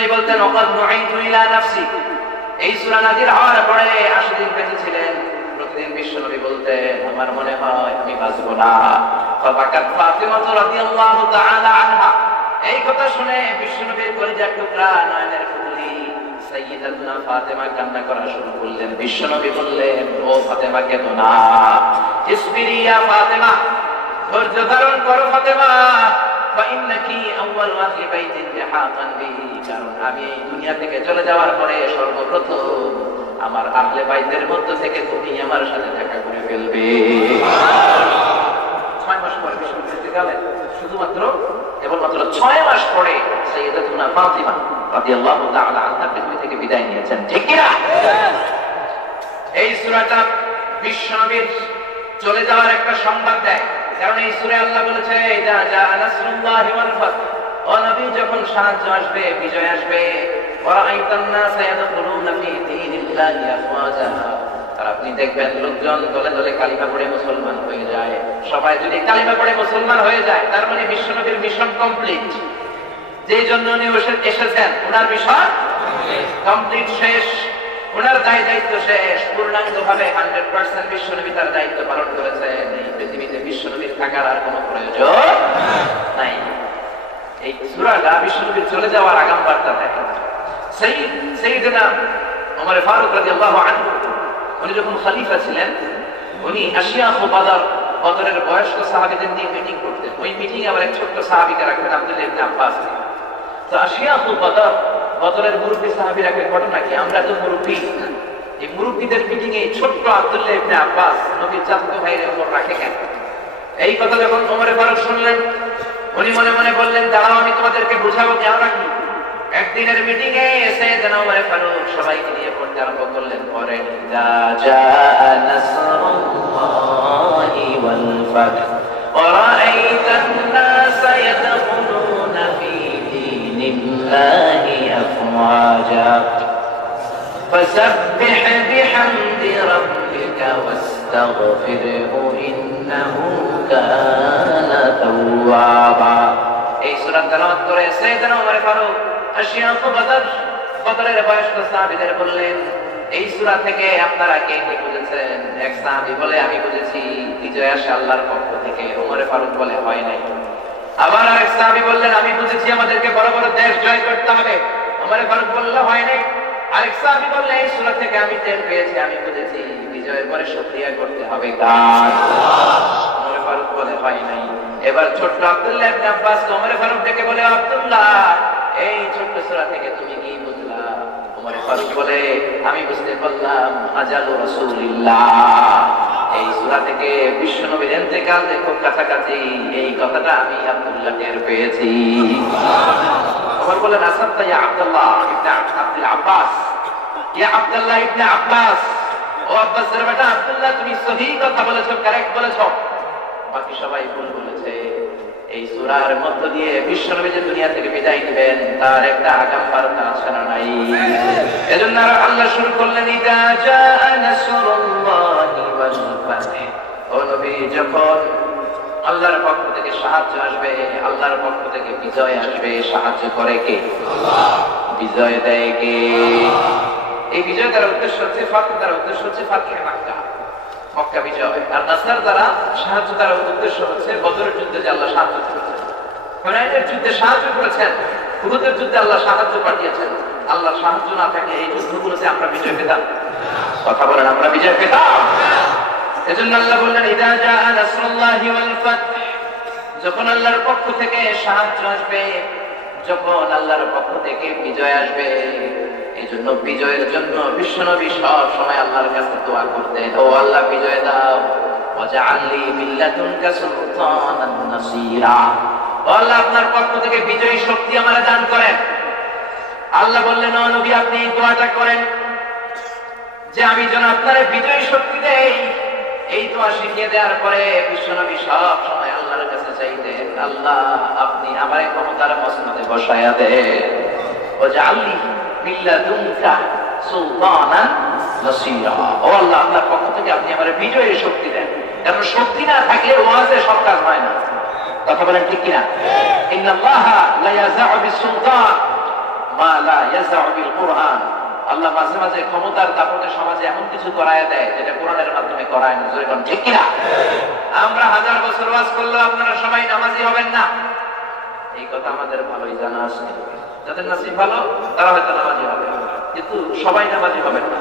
বিশ্বনবী বলতেন ওয়াকাদ নুইতু ইলা নাফসি। এই সূরা নাযিল হওয়ার পরে 80 দিন বেঁচে ছিলেন। প্রতিদিন বিশ্বনবী বলতেন আমার মনে হয় আমি বাঁচব না। ফাবাকাত ফাতিমা রাদিয়াল্লাহু তাআলা আনহা। এই কথা শুনে বিশ্বনবীর কলিজার টুকরা নয়নের ফুলি সাইয়্যিদাতুনা ফাতেমা কান্না করা শুরু করলেন। বিশ্বনবী বললেন ও ফাতেমা কেঁদো না, ইসবিরি ইয়া ফাতেমা, ধৈর্য ধারণ করো ফাতেমা, ফাইন্নাকি আউয়ালু আহলি বাইতিন বিহাতান বিহি, কারণ আমি এই দুনিয়া থেকে চলে যাওয়ার পরে সর্বপ্রথম আমার আহলে বাইতের মধ্য থেকে তুমি আমার সাথে দেখা করে ফেলবে। 6 মাস পরে বিশ্বনবী গেলেন, শুধুমাত্র কেবলমাত্র 6 মাস পরে সাইয়্যিদাতুনা ফাতিমা রাদিয়াল্লাহু তাআলা আনহা পৃথিবী থেকে বিদায় নিয়েছেন। ঠিক কি না? এই সূরাটা বিশ্বনবীর চলে যাওয়ার একটা সংবাদ দেয়, কারণ এই সূরায় আল্লাহ বলেছে ইযা জা নাসরুল্লাহি ওয়াল ফাত, ও নবী যখন সাহায্য আসবে, বিজয় আসবে, ওয়া রাআইতান নাসা ইয়াদখুলুনা ফি দীনিল্লাহি আফওয়াজা, আর আপনি দেখবেন লোকজন দলে দলে কালিমা পড়ে মুসলমান হয়ে যায়। সবাই যদি কালিমা পড়ে মুসলমান হয়ে যায় তার মানে বিশ্বনবীর মিশন কমপ্লিট। যেই জন্য উনি এসেছেন ওনার মিশন কমপ্লিট, শেষ। ওনার দায়িত্ব শেষ, পূর্ণাঙ্গভাবে 100% বিশ্বনবী তার দায়িত্ব পালন করেছেন। এই পৃথিবীতে বিশ্বনবীর থাকার আর কোনো প্রয়োজন নাই। এই সূরাটা বিশ্বনবীর চলে যাওয়ার আগাম বার্তা দেয়। সাইয়্যিদনা ওমর ফারুক রাদিয়াল্লাহু আনহু উনি যখন খলিফা ছিলেন, উনি আশিয়াখ বদরের বয়স্ক সাহাবীদের নিয়ে মিটিং করতেন। ওই মিটিং আবার এক ছোট্ট সাহাবীকে রাখতেন, আব্দুল্লাহ ইবনে আব্বাস। তো আশিয়াখ বদরের মুরব্বী সাহাবী রাখেন, ঘটনা কি, আমরা তো মুরব্বী, এই মুরব্বীদের মিটিং এ ছোট্ট আব্দুল্লাহ ইবনে আব্বাস নবীর চাচাতো ভাইয়ের উপর রাখে কেন? এই কথা যখন ওমর ফারুক শুনলেন, উনি মনে মনে বললেন দাঁড়াও আমি তোমাদেরকে বুঝাবো, কেন রাখি। একদিনের মিটিং এ সাইয়েদনা ওমর ফারুক সবাইকে নিয়ে পড়তে আরম্ভ করলেন, পরেন ইযা জা নাসরুল্লাহি ওয়াল ফাত ওয়া রাআইতান নাসা ইয়াদখুলুনা ফি দীনিল্লাহি আফওয়াজা ফাসাব্বিহ বিহামদি রাব্বিকা ওয়াস্তাগফিরহু ইন্নাহু কানা তাওয়াবা। এই সূরা তেলাওয়াত করে সাইয়েদনা ওমর ফারুক আশিয়াখ বদরের বয়স্ক সাহাবীদের বললেন এই সূরা থেকে আপনারা কে কে বুঝেছেন? এক সাহাবী বলে আমি বুঝেছি বিজয় আসে আল্লাহর পক্ষ থেকে। ওমর ফারুক বলে হয় নাই। আবার আরেক সাহাবী বললেন আমি বুঝেছি আমাদেরকে বড় বড় দেশ জয় করতে হবে। ওমর ফারুক বলল হয় নাই। আরেক সাহাবী বললেন এই সূরা থেকে আমি টের পেয়েছি, আমি বুঝেছি বিজয়ের পরে শুকরিয়া করতে হবে কার? ওমর ফারুক বলে হয় নাই। এবার ছোট্ট আব্দুল্লাহ ইবনে আব্বাস ওমর ফারুক ডেকে বলে আব্দুল্লাহ এই ছোট্ট সূরা থেকে তুমি কি বুঝলা? ওমর ফারুক বলে আমি বুঝতে পারলাম আজালু রাসূলুল্লাহ, এই সূরা থেকে বিশ্বনবীর ইন্তেকাল খুব কাছাকাছি, এই কথাটা আমি আব্দুল্লাহ টের পেয়েছি। ওমর বলে নাসাবতা ইয়া আব্দুল্লাহ ইবনে আব্দুল আব্বাস, ইয়া আব্দুল্লাহ ইবনে আব্বাস, ও আব্বাসের বেটা আব্দুল্লাহ তুমি সঠিক কথা বলেছো, কারেক্ট বলেছো। বাকি সবাই ভুল বলেছে। এই সূরার মধ্য দিয়ে বিশ্বনবী যে দুনিয়া থেকে বিদায় নেবেন তার একটা আগাম বার্তা আছে না নাই? এজন্য আল্লাহ শুরু করলেন ইযা জা নাসরুল্লাহি ওয়াল ফাত, ও নবী যখন আল্লাহর পক্ষ থেকে সাহায্য আসবে, আল্লাহর পক্ষ থেকে বিজয় আসবে, সাহায্য করে কে? আল্লাহ। বিজয় দেয় কে? এই বিজয় দ্বারা উদ্দেশ্য হচ্ছে ফাতহ দ্বারা উদ্দেশ্য হচ্ছে ফাতহে মক্কা, মক্কা বিজয়। আর নাসর দ্বারা সাহায্য দ্বারা উদ্দেশ্য হচ্ছে বদরের যুদ্ধে যে আল্লাহ সাহায্য করেছেন, হুনাইনের যুদ্ধে সাহায্য করেছেন, উহুদের যুদ্ধে আল্লাহ সাহায্য পাঠিয়েছেন। আল্লাহ সাহায্য না থাকলে এই যুদ্ধগুলোতে আমরা বিজয় পেতাম? কথা বলেন আমরা বিজয় পেতাম? এজন্য আল্লাহ বললেন ইযা জা নাসরুল্লাহি ওয়াল ফাত, যখন আল্লাহর পক্ষ থেকে সাহায্য আসবে, যখন আল্লাহর পক্ষ থেকে বিজয় আসবে। এই জন্য বিজয়ের জন্য বিশ্বনবী সব সময় আল্লাহর কাছে দোয়া করতেন, ও আল্লাহ বিজয় দাও, ওয়াজআলনি মিন লাদুনকা সুলতানান নাসীরা, ও আল্লাহ আপনার পক্ষ থেকে বিজয়ী শক্তি আমারে দান করেন। আল্লাহ বললেন ও নবী আপনি এই দোয়াটা করেন যে আমি যেন আপনারে বিজয়ী শক্তি দেই। এই দোয়া শিখিয়ে দেওয়ার পরে বিশ্বনবী সব সময় আল্লাহর কাছে চাইতেন, আল্লাহ আপনি আমারে ক্ষমতার মসনদে বসায়া দেন, ওয়াজআলনি মিন লাদুনকা সুলতানান নাসীরা, ও আল্লাহ আপনার পক্ষ থেকে আপনি আমারে বিজয়ী শক্তি দেন। কারণ শক্তি না থাকলে ওয়াজে সব কাজ হয় না। কথা বলেন ঠিক কিনা? ইন্নাল্লাহা লা ইয়াযাউ বিসুলতান মা লা ইয়াসআউ বিল কুরআন। আল্লাহ মাঝে মাঝে ক্ষমতার দাপটে সমাজে এমন কিছু করায় দেয় যেটা কোরআনের মাধ্যমে করায় না। জোরে কোন ঠিক কিনা? আমরা হাজার বছর ওয়াজ করলেও আপনারা সবাই নামাজি হবেন না, এই কথা আমাদের ভালোই জানা আছে। যাদের নসিব ভালো তারা হয়তো নামাজি হবে, কিন্তু সবাই নামাজি হবেন না।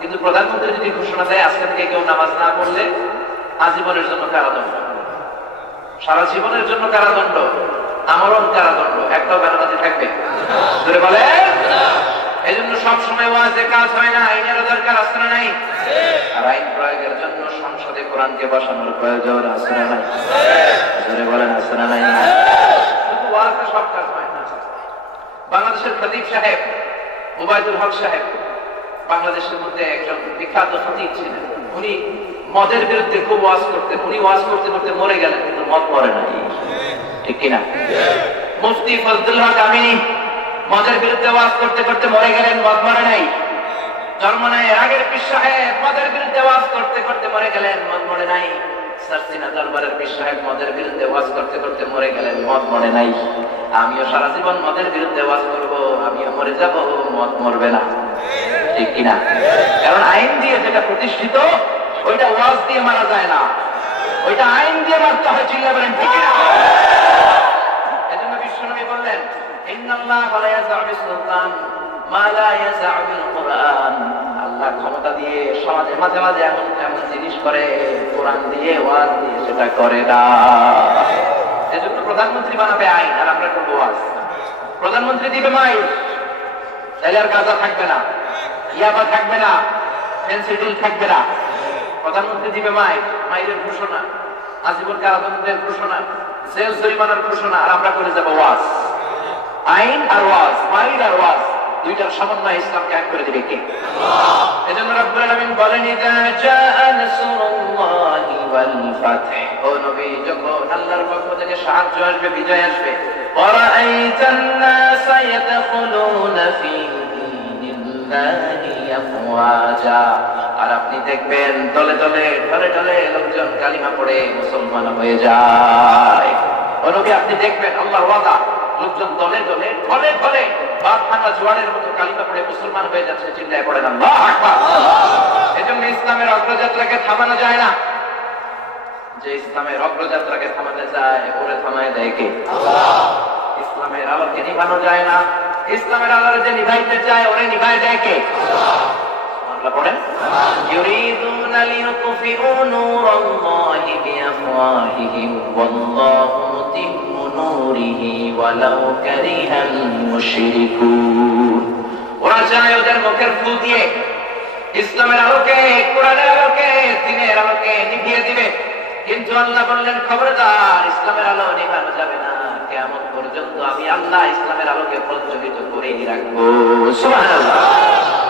কিন্তু প্রধানমন্ত্রী যদি ঘোষণা দেয় আজকে থেকে কেউ নামাজ না পড়লে আজীবনের জন্য কারাদণ্ড, সারা জীবনের জন্য কারাদণ্ড, আমরণ কারাদণ্ড, একটাও বেনামাজি থাকবে? ধরে বলে। এই জন্য সবসময় ওয়াজে কাজ হয় না, আইনেরও দরকার আছে না নাই? আর আইন প্রয়োগের জন্য সংসদে কোরআনকে বসানোর প্রয়োজন আছে না নাই? ধরে বলেন আছে না নাই? শুধু ওয়াজে সব কাজ হয় না। বাংলাদেশের খতিব সাহেব ওবায়দুল হক সাহেব বাংলাদেশের মধ্যে একজন বিখ্যাত খতিব ছিলেন। উনি মদের বিরুদ্ধে খুব ওয়াজ করতেন। উনি ওয়াজ করতে করতে মরে গেলেন, কিন্তু মদ মরে নাই, ঠিক কিনা? মুফতি ফজলুল হক আমিনী মদের বিরুদ্ধে ওয়াজ করতে করতে মরে গেলেন, মদ মরে নাই। চরমনায় আগের পীর সাহেব মদের বিরুদ্ধে ওয়াজ করতে করতে মরে গেলেন, মদ মরে নাই। সারসিনা দরবারের পীর সাহেব মদের বিরুদ্ধে ওয়াজ করতে করতে মরে গেলেন, মদ মরে নাই। আমিও সারা জীবন মদের বিরুদ্ধে ওয়াজ করব, আমিও মরে যাব, মদ মরবে না, ঠিক কিনা? কারণ আইন দিয়ে যেটা প্রতিষ্ঠিত ওইটা ওয়াজ দিয়ে মারা যায় না, ওইটা আইন দিয়ে মারতে হয়। চিল্লা বলেন ঠিক কিনা? এজন্য বিশ্বনবী বললেন ইন্নাল্লাহা লা ইয়াযআউ বিস-সুলতান মা লা ইয়াযআউ বিল-কুরআন। আল্লাহ ক্ষমতা দিয়ে সমাজে মাঝে মাঝে এমন এমন জিনিস করে কোরআন দিয়ে ওয়াজ দিয়ে সেটা করে না। এজন্য প্রধানমন্ত্রী বানাবে আইন আর আমরা করব ওয়াজ। প্রধানমন্ত্রী দিবে মাইক, তাহলে আর গাঁজা থাকবে না, ইয়াবা থাকবে না, ফেন্সিডিল থাকবে না। প্রধানমন্ত্রী দিবে মাইক, মাইকের ঘোষণা, আজীবন কারাদণ্ডের ঘোষণা, জেল জরিমানার ঘোষণা, আর আমরা করে যাব ওয়াজ। আইন আর ওয়াজ, মাইক আর ওয়াজ, দুইটার সমন্বয় ইসলাম কায়েম করে দিবে কে? আল্লাহ। এজন্য রব্বুল আলামিন বলেন ইযা জাআ নাসরুল্লাহি ওয়াল ফাতহ, ও নবী যখন আল্লাহর পক্ষ থেকে সাহায্য আসবে, বিজয় আসবে, ওয়া রাআইতান নাসা ইয়াদখুলুনা ফী দীনিল্লাহি আফওয়াজা, আর আপনি দেখবেন দলে দলে ঢলে ঢলে লোকজন কালিমা পড়ে মুসলমান হয়ে যায়। ও নবী আপনি দেখবেন আল্লাহর ওয়াদা, লোকজন দলে দলে ঢলে ঢলে বাদ ভাঙা জোয়ারের মতো কালিমা পড়ে মুসলমান হয়ে যাচ্ছে। চিল্লায় পড়েন আল্লাহু আকবার। এজন্য ইসলামের অগ্রযাত্রাকে থামানো যায় না। যে ইসলামের অগ্রযাত্রাকে থামাতে চায় ওরে থামায় দেয় কে? আল্লাহ। ইসলামের আলোকে নিভানো যায় না, ইসলামের আলোরে যে নিভাইতে চায় ওরে নিভায় দেয় কে? আল্লাহ। সুবহানাল্লাহ পড়েন। ইউরিদুনা লিয়ুতফিউ নূরাল্লাহি বিআফওয়াহিহিম ওয়াল্লাহু মুতিম্মু নূরিহি ওয়ালাউ কারিহাল মুশরিকুন। ওরা চায় ওদের মুখের ফু দিয়ে ইসলামের আলোকে, কোরআনের আলোকে, দ্বীনের আলোকে নিভিয়ে দিবে। কিন্তু আল্লাহ বললেন খবরদার, ইসলামের আলো নিভানো যাবে না, কিয়ামত পর্যন্ত আমি আল্লাহ ইসলামের আলোকে প্রজ্বলিত করেই রাখবো। সুবহানাল্লাহ।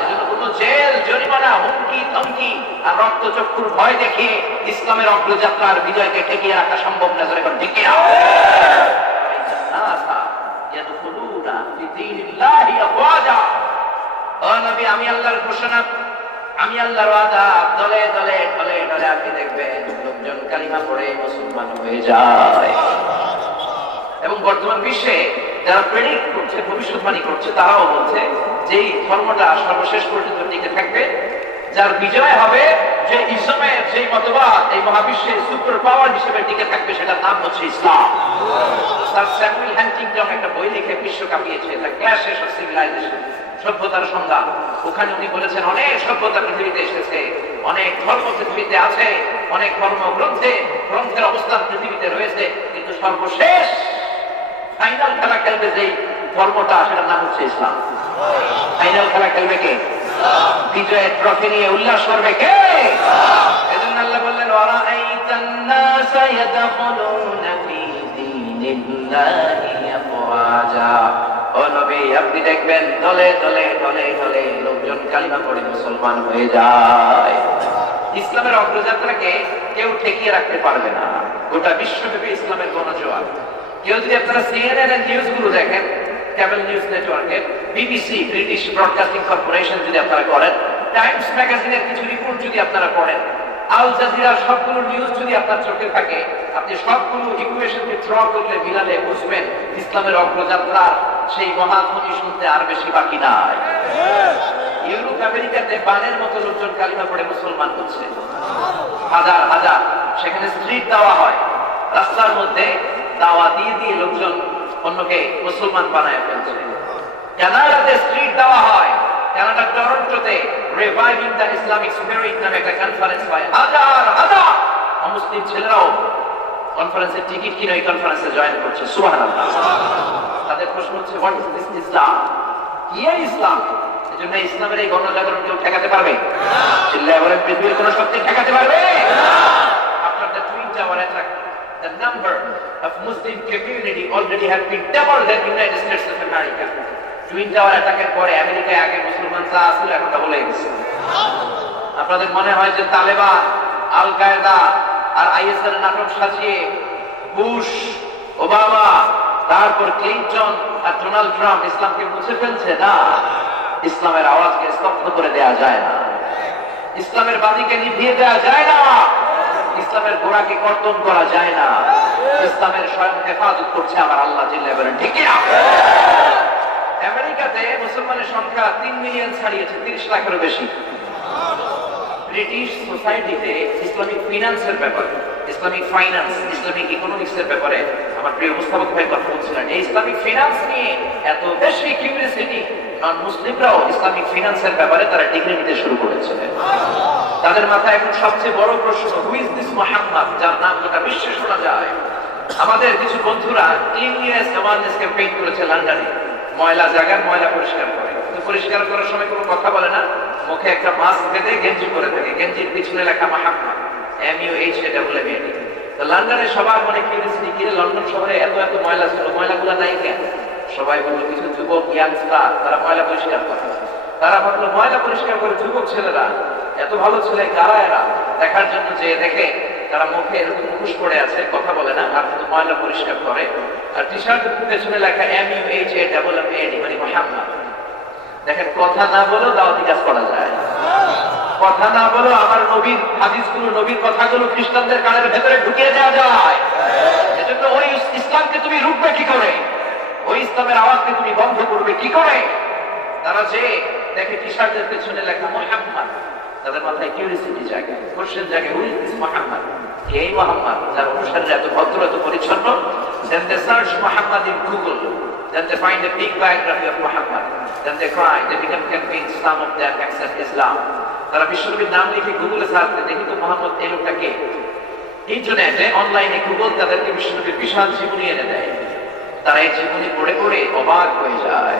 এজন্য কোনো জেল, জরিমানা, হুমকি ধমকি আর রক্তচক্ষুর ভয় দেখিয়ে ইসলামের অগ্রযাত্রার বিজয়কে ঠেকিয়ে রাখা সম্ভব না। জোরে করে ঠিক কিনা? আমি আল্লাহর ঘোষণা, আমি আল্লাহর ওয়াদা, দলে দলে ঢলে ঢলে আপনি দেখবেন লোকজন কালিমা পড়ে মুসলমান হয়ে যায়। এবং বর্তমান বিশ্বে যারা প্রেডিক্ট করছে, ভবিষ্যৎবাণী করছে, তারাও বলছে যে এই ধর্মটা সর্বশেষ পর্যন্ত টিকে থাকবে, যার বিজয় হবে, যে ইসলামের যে মতবাদ এই মহাবিশ্বের সুপার পাওয়ার হিসেবে টিকে থাকবে, সেটার নাম হচ্ছে ইসলাম। স্যার স্যামুয়েল হান্টিংটন একটা বই লিখে বিশ্ব কাঁপিয়েছে, দ্য ক্ল্যাশেস অফ সিভিলাইজেশন, সভ্যতার সংগ্রাম। ওখানে উনি বলেছেন অনেক সভ্যতা পৃথিবীতে এসেছে, অনেক ধর্ম পৃথিবীতে আছে, অনেক ধর্ম গ্রন্থের অবস্থান পৃথিবীতে রয়েছে, কিন্তু সর্বশেষ ফাইনাল খেলা খেলবে যেই ধর্মটা, সেটার নাম হচ্ছে ইসলাম। ফাইনাল খেলা খেলবে কে? বিজয়ের ট্রফি নিয়ে উল্লাস করবে কে? এজন্য আল্লাহ বললেন ওয়ারাআইতান নাসা ইয়াদখুলুনা ফী দীনিল্লাহি আফওয়াজা, ও নবী আপনি দেখবেন দলে দলে ঢলে ঢলে লোকজন কালিমা পড়ে মুসলমান হয়ে যায়। ইসলামের অগ্রযাত্রাকে কেউ ঠেকিয়ে রাখতে পারবে না। গোটা বিশ্বব্যাপী ইসলামের গণজোয়ার। কেউ যদি আপনারা সিএনএন এর নিউজ গুলো দেখেন, কেবল নিউজ নেটওয়ার্কের, বিবিসি, ব্রিটিশ ব্রডকাস্টিং কর্পোরেশন যদি আপনারা করেন, টাইমস ম্যাগাজিনের কিছু রিপোর্ট যদি আপনারা পড়েন, আল জাজিরার সবগুলো নিউজ যদি আপনার চোখে থাকে, আপনি সবগুলো ইকুয়েশনকে ড্র করলে, মিলালে বুঝবেন ইসলামের অগ্রযাত্রার সেই মহাধ্বনি শুনতে আর বেশি বাকি নাই। ইউরোপ আমেরিকাতে বানের মতো লোকজন কালিমা পড়ে মুসলমান হচ্ছে, হাজার হাজার। সেখানে স্ট্রিট দাওয়া হয়, রাস্তার মধ্যে দাওয়া দিয়ে দিয়ে লোকজন অন্যকে মুসলমান বানায় ফেলছে। কানাডাতে স্ট্রিট দাওয়া হয়, কানাডা টরন্টোতে রিভাইভিং দ্য ইসলামিক স্পিরিট নামে একটা কনফারেন্স হয়। হাজার হাজার অমুসলিম ছেলেরাও কনফারেন্সের টিকিট কিনে এই কনফারেন্সে জয়েন করছে। সুবহানাল্লাহ। তাদের প্রশ্ন হচ্ছে, হোয়াট ইজ দিস ইসলাম? কি ইসলাম? এজন্য ইসলামের এই গণজাগরণ কেউ ঠেকাতে পারবে? চিল্লায় বলেন, পৃথিবীর কোন শক্তি ঠেকাতে পারবে? After the Twin Tower attack, the number of Muslim community already have been double than United States of America. Twin tower অ্যাটাকের পরে আমেরিকায় আগে মুসলমান যা ছিল এখন তা বলে গেছে। আপনাদের মনে হয় যে তালেবান, আল কায়দা আর আইএস এর নাটক সাজিয়ে বুশ, ওবামা, তারপর ক্লিনটন আর ডোনাল্ড ট্রাম্প ইসলামকে মুছে ফেলছে? না, ইসলামের আওয়াজকে স্তব্ধ করে দেয়া যায় না, ইসলামের বাতিকে নিভিয়ে দেয়া যায় না, ইসলামের গোড়াকে কর্তন করা যায় না। ইসলামের স্বয়ং হেফাজত করছে আমার আল্লাহ। জিল্লাহ বলেন ঠিক কিনা? আমেরিকাতে মুসলমানের সংখ্যা 3 মিলিয়ন ছাড়িয়েছে, 30 লাখেরও বেশি। ব্রিটিশ সোসাইটিতে ইসলামিক ফিনান্সের ব্যাপারে, ইসলামিক ফাইন্যান্স, ইসলামিক ইকোনমিক্সের ব্যাপারে আমার প্রিয় উপস্থাপক ভাই কথা বলছিলেন। এই ইসলামিক ফিনান্স নিয়ে এত বেশি কিউরিওসিটি, নন মুসলিমরাও ইসলামিক ফিনান্সের ব্যাপারে তারা ডিগ্রি নিতে শুরু করেছে। তাদের মাথায় এখন সবচেয়ে বড় প্রশ্ন, হু ইজ দিস মুহাম্মদ, যার নাম গোটা বিশ্বে শোনা যায়। আমাদের কিছু বন্ধুরা ক্লিনলিনেস অ্যাওয়ারনেস ক্যাম্পেইন করেছে লন্ডনে। ময়লা জায়গার ময়লা পরিষ্কার করে, কিন্তু পরিষ্কার করার সময় কোনো কথা বলে না, মুখে একটা মাস্ক বেঁধে গেঞ্জি পরে থাকে, গেঞ্জির পিছনে লেখা মুহাম্মদ, MUHAMMAD। তো লন্ডনে সবার মনে কিউরিওসিটি, কি লন্ডন শহরে এত এত ময়লা ছিল, ময়লাগুলো নাই কেন? সবাই বললো কিছু যুবক ইয়াংস্টার তারা ময়লা পরিষ্কার করে। তারা ভাবলো ময়লা পরিষ্কার করে যুবক ছেলেরা, এত ভালো ছেলে কারা এরা? দেখার জন্য যে দেখে তারা মুখে এরকম মুখোশ পড়ে আছে, কথা বলে না, আর কিন্তু ময়লা পরিষ্কার করে। আর টি শার্টের পেছনে লেখা MUHAMMAD মানে মুহাম্মদ। দেখেন, কথা না বলেও দাওয়াতি কাজ করা যায়, কথা না বলেও আমার নবীর হাদিসগুলো, নবীর কথাগুলো খ্রিস্টানদের কানের ভেতরে ঢুকিয়ে দেওয়া যায়। এজন্য ওই ইসলামকে তুমি রুখবে কি করে? ওই ইসলামের আওয়াজকে তুমি বন্ধ করবে কি করে? তারা যে দেখে টি শার্টের পেছনে লেখা মুহাম্মদ, তাদের মাথায় কিউরিওসিটি জাগে, কোশ্চেন জাগে, হু ইজ দিস মুহাম্মদ? কে এই মুহাম্মদ যার অনুসারীরা এত ভদ্র, এত পরিচ্ছন্ন? Then they search Muhammad in Google, then they find a big biography of Muhammad, then they cry, they become convinced, some of them accept Islam. তারা বিশ্বনবীর নাম লিখে গুগলে সার্চ করে, দেখি তো মুহাম্মদ এই লোকটা কে। ইন্টারনেটে, অনলাইনে গুগল তাদেরকে বিশ্বনবীর বিশাল জীবনী এনে দেয়। তারা এই জীবনী পড়ে পড়ে অবাক হয়ে যায়,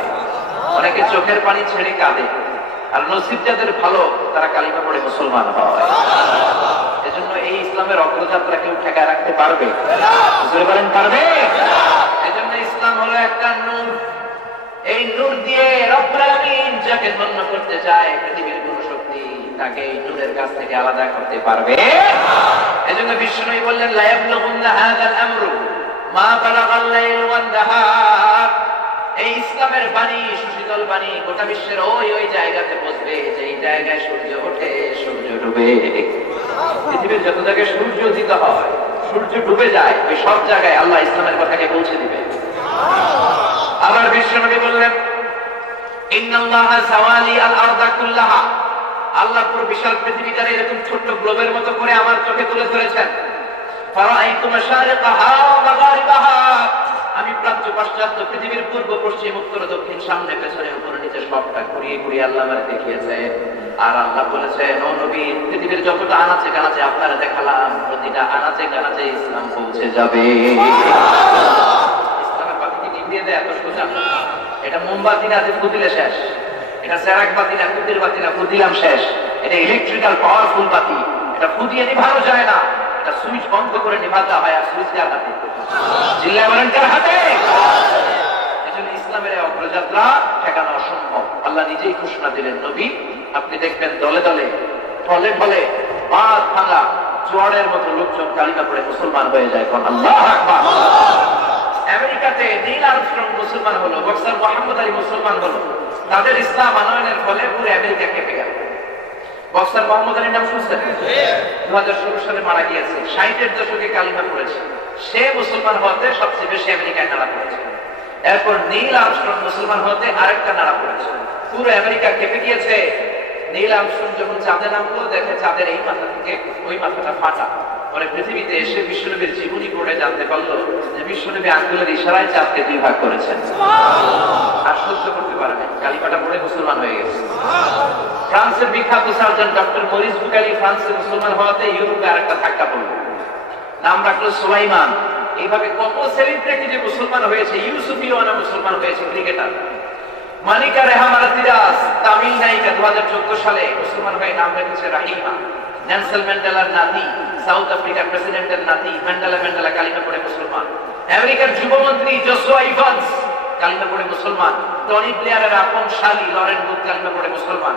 অনেকে চোখের পানি ছেড়ে কাঁদে। আর নসিব যাদের ভালো, তারা কালিমা পড়ে মুসলমান হয়। এজন্য এই ইসলামের অগ্রযাত্রা কেউ ঠেকায় রাখতে পারবে? বলেন পারবে? এজন্য ইসলাম হলো একটা নূর। এই নূর দিয়ে রব্বুল আলামিন যাকে ধন্য করতে চায়, পৃথিবীর কোন শক্তি তাকে এই নূরের কাছ থেকে আলাদা করতে পারবে? এজন্য বিশ্বনবী বললেন, লা ইয়াবলুগুন্না হাযাল আমরু মা বালাগাল লাইল ওয়ান নাহার। এই ইসলামের বাণী, সুশীতল বাণী গোটা বিশ্বের ওই ওই জায়গাতে পৌঁছবে যেই জায়গায় সূর্য ওঠে, সূর্য ডুবে। পৃথিবীর যত জায়গায় সূর্য উদিত হয়, সূর্য ডুবে যায়, ওই সব জায়গায় আল্লাহ ইসলামের কথাকে পৌঁছে দিবে। আবার বিশ্বনবী বললেন, ইন্নাল্লাহা সাওয়ালি আল আরদা কুল্লাহা। আল্লাহ পুরো বিশাল পৃথিবীটারে এরকম ছোট্ট গ্লোবের মতো করে আমার চোখে তুলে ধরেছেন। ফারাআইতু মাশারিকাহা ওয়া মাগারিবাহা। আমি প্রাচ্য পাশ্চাত্য পৃথিবীর পূর্ব পশ্চিম উত্তর দক্ষিণ সামনে পেছনে উপরে নিচে সবটা ঘুরিয়ে ঘুরিয়ে আল্লাহ আমাকে দেখিয়েছে। আর আল্লাহ বলেছেন, ও নবী, পৃথিবীর যতটা আনাচে কানাচে আপনারা দেখালাম, প্রতিটা আনাচে কানাচে ইসলাম পৌঁছে যাবে। ইসলামের বাতিকে নিভিয়ে দেয় এত সোজা? এটা মোমবাতি না যে ফুদিলে শেষ, এটা সেরাক বাতি না, কুদির বাতি না, ফুদিলাম শেষ। এটা ইলেকট্রিক্যাল পাওয়ারফুল বাতি, এটা ফুদিয়ে নিভানো যায় না, এটা সুইচ বন্ধ করে নিভাতে হয়। আর সুইচ দেওয়ার হাতে, জিল্লায় বলেন কার হাতে? এজন্য ইসলামের অগ্রযাত্রা ঠেকানো অসম্ভব। আল্লাহ নিজেই ঘোষণা দিলেন, নবী আপনি দেখবেন দলে দলে, ফলে ফলে, বাঁধ ভাঙা জোয়ারের মতো লোকজন কালিমা পড়ে মুসলমান হয়ে যায়। আল্লাহু আকবার। আমেরিকাতে নীল আর্মস্ট্রং মুসলমান হলো, বক্সার মোহাম্মদ আলী মুসলমান হলো। তাদের ইসলাম আনয়নের ফলে পুরো আমেরিকা কেঁপে গেল। বক্সার মোহাম্মদ আলীর নাম শুনছেন? 2016 সালে মারা গিয়েছে। 60-এর দশকে কালিমা পড়েছে। সে মুসলমান হওয়াতে সবচেয়ে বেশি আমেরিকায় নাড়া পড়েছে। এরপর নীল আর্মস্ট্রং মুসলমান হতে আরেকটা নাড়া পড়েছে, পুরো আমেরিকা কেঁপে গিয়েছে। নীল আর্মস্ট্রং যখন চাঁদে নামলো, দেখে চাঁদের এই মাথা থেকে ওই মাথাটা ফাটা। পরে পৃথিবীতে এসে বিশ্বনবীর জীবনী পড়ে জানতে পারলো যে বিশ্বনবী আঙ্গুলের ইশারায় চাঁদকে 2 ভাগ করেছেন। আর সহ্য করতে পারেন, কালিমাটা পড়ে মুসলমান হয়ে গেছে। ফ্রান্সের বিখ্যাত সার্জন ডক্টর মরিস বুকারি ফ্রান্সে মুসলমান হওয়াতে ইউরোপে আরেকটা ধাক্কা পড়লো, নাম রাখলো সুলাইমান। এইভাবে কত সেলিব্রিটি যে মুসলমান হয়েছে। ইউসুফ ইওয়ানা মুসলমান হয়েছে, ক্রিকেটার। মানিকা রেহামারা সিরাজ তামিল নায়িকা 2014 সালে মুসলমান হয়ে নাম রেখেছে রাহিমা। নেলসন ম্যান্ডেলার নাতি, সাউথ আফ্রিকার প্রেসিডেন্টের নাতি ম্যান্ডেলা কালিমা পড়ে মুসলমান। আমেরিকার যুবমন্ত্রী জোশুয়া ইভান্স কালিমা পড়ে মুসলমান। টনি ব্লেয়ারের আপন শালী লরেন বুথ কালিমা পড়ে মুসলমান।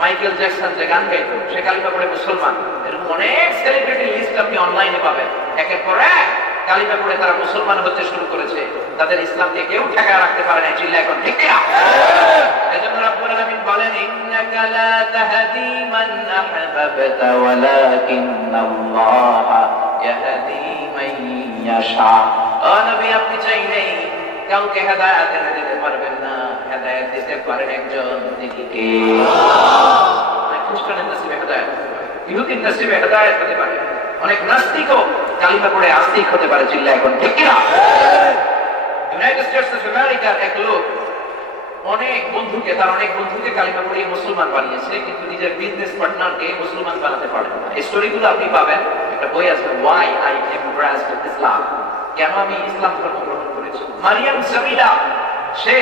মাইকেল জ্যাকসন যে গান গাইতো সে কালিমা পড়ে মুসলমান। এরকম অনেক সেলিব্রিটি লিস্ট আপনি অনলাইনে পাবেন। একের পর এক কালিমা পড়ে তারা মুসলমান হতে শুরু করেছে। তাদের ইসলামকে কেউ ঠেকায় রাখতে পারে না। চিল্লা এখন ঠিক কিনা? এজন্য রব্বুল আলামিন বলেন, ইন্নাকা লা তাহদি মান আহবাবতা ওয়ালাকিন্নাল্লাহা ইয়াহদি মান ইয়াশা। ও নবী, আপনি চাইলেই কাউকে হেদায়েত এনে দিতে পারবেন না, হেদায়েত দিতে পারেন একজন, তিনি কে? খ্রিস্টানের নসিবে হেদায়েত হতে পারে, ইহুদির নসিবে হেদায়েত হতে পারে, অনেক নাস্তিকও কালিমা পড়ে আস্তিক হতে পারে। চিল্লা এখন ঠিক কিনা? ইউনাইটেড স্টেটস অফ আমেরিকার এক লোক তার অনেক বন্ধুকে কালিমা পড়িয়ে মুসলমান বানিয়েছে, কিন্তু নিজের বিজনেস পার্টনারকে মুসলমান বানাতে পারে না। এই স্টোরিগুলো আপনি পাবেন, একটা বই আছে, ওয়াই আই এমব্রেসড ইসলাম, কেন আমি ইসলাম ধর্ম গ্রহণ করেছি। মারিয়াম জামিলা, সে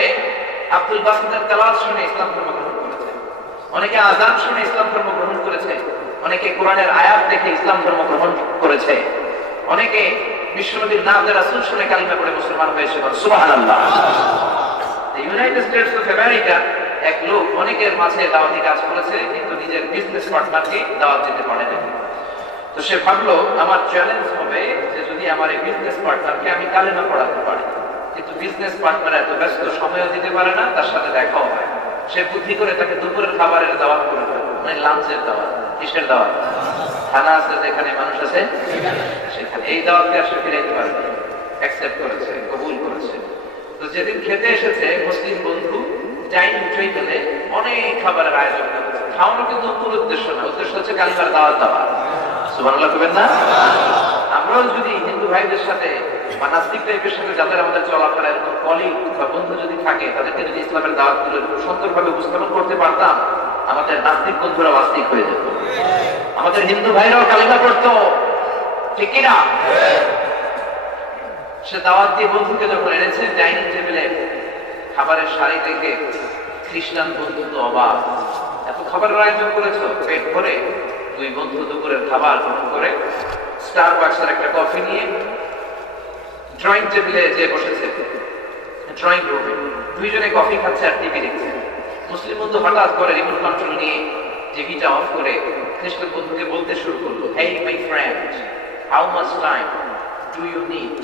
আব্দুল বাসিতের তেলাওয়াত শুনে ইসলাম ধর্ম গ্রহণ করেছে। অনেকে আযান শুনে ইসলাম ধর্ম গ্রহণ করেছে, অনেকে কোরআনের আয়াত দেখে ইসলাম ধর্ম গ্রহণ করেছে, অনেকে বিশ্বনবীর নাম রাসূল শুনে কালিমা পড়ে মুসলমান হয়েছে। সুবহানাল্লাহ। ইউনাইটেড স্টেটস অফ আমেরিকা এক লোক অনেকের মাঝে দাওয়াতি কাজ করেছে, কিন্তু নিজের বিজনেস পার্টনারকে দাওয়াত দিতে পারে না। তো সে ভাবলো, আমার চ্যালেঞ্জ হবে যে যদি আমার এই বিজনেস পার্টনারকে আমি কালিমা পড়াতে পারি, কিন্তু বিজনেস পার্টনার এত ব্যস্ত, সময়ও দিতে পারে না, তার সাথে দেখাও হয়। সে বুদ্ধি করে তাকে দুপুরের খাবারের দাওয়াত করে দেয়, মানে লাঞ্চের দাওয়াত। কিসের দাওয়াত? থানা আছে যেখানে মানুষ আছে, সেখানে। এই দাওয়াতকে আসলে ফিরাইতে পারে, অ্যাকসেপ্ট করেছে, কবুল করেছে। তো যেদিন খেতে এসেছে, মুসলিম বন্ধু ডাইনিং টেবিলে অনেক খাবারের আয়োজন করেছে। খাওয়ানো কিন্তু মূল উদ্দেশ্য না, উদ্দেশ্য হচ্ছে কালিমার দাওয়াত দেওয়া। সুবহানাল্লাহ করবেন না? আমরাও যদি হিন্দু ভাইদের সাথে বা নাস্তিক টাইপের সাথে, যাদের আমাদের চলাফেরা এরকম কলিগ বা বন্ধু যদি থাকে, তাদেরকে যদি ইসলামের দাওয়াতগুলো সুন্দরভাবে উপস্থাপন করতে পারতাম, আমাদের নাস্তিক বন্ধুরা আস্তিক হয়ে যেত, আমাদের হিন্দু ভাইরাও কালিমা পড়তো। ঠিক কিনা? সে দাওয়াত দিয়ে বন্ধুকে যখন এনেছে ডাইনিং টেবিলে খাবারের সারি দেখে খ্রিস্টান বন্ধু তো অবাক, এত খাবারের আয়োজন করেছো। পেট ভরে দুই বন্ধু দুপুরের খাবার গ্রহণ করে স্টারবাকসের একটা কফি নিয়ে ড্রয়িং টেবিলে যে বসেছে, ড্রয়িং রুমে দুইজনে কফি খাচ্ছে আর টিভি দেখছে। মুসলিম বন্ধু হঠাৎ করে রিমোট কন্ট্রোল নিয়ে টিভিটা অফ করে খ্রিস্টান বন্ধুকে বলতে শুরু করলো, hey my friend, how much time do you need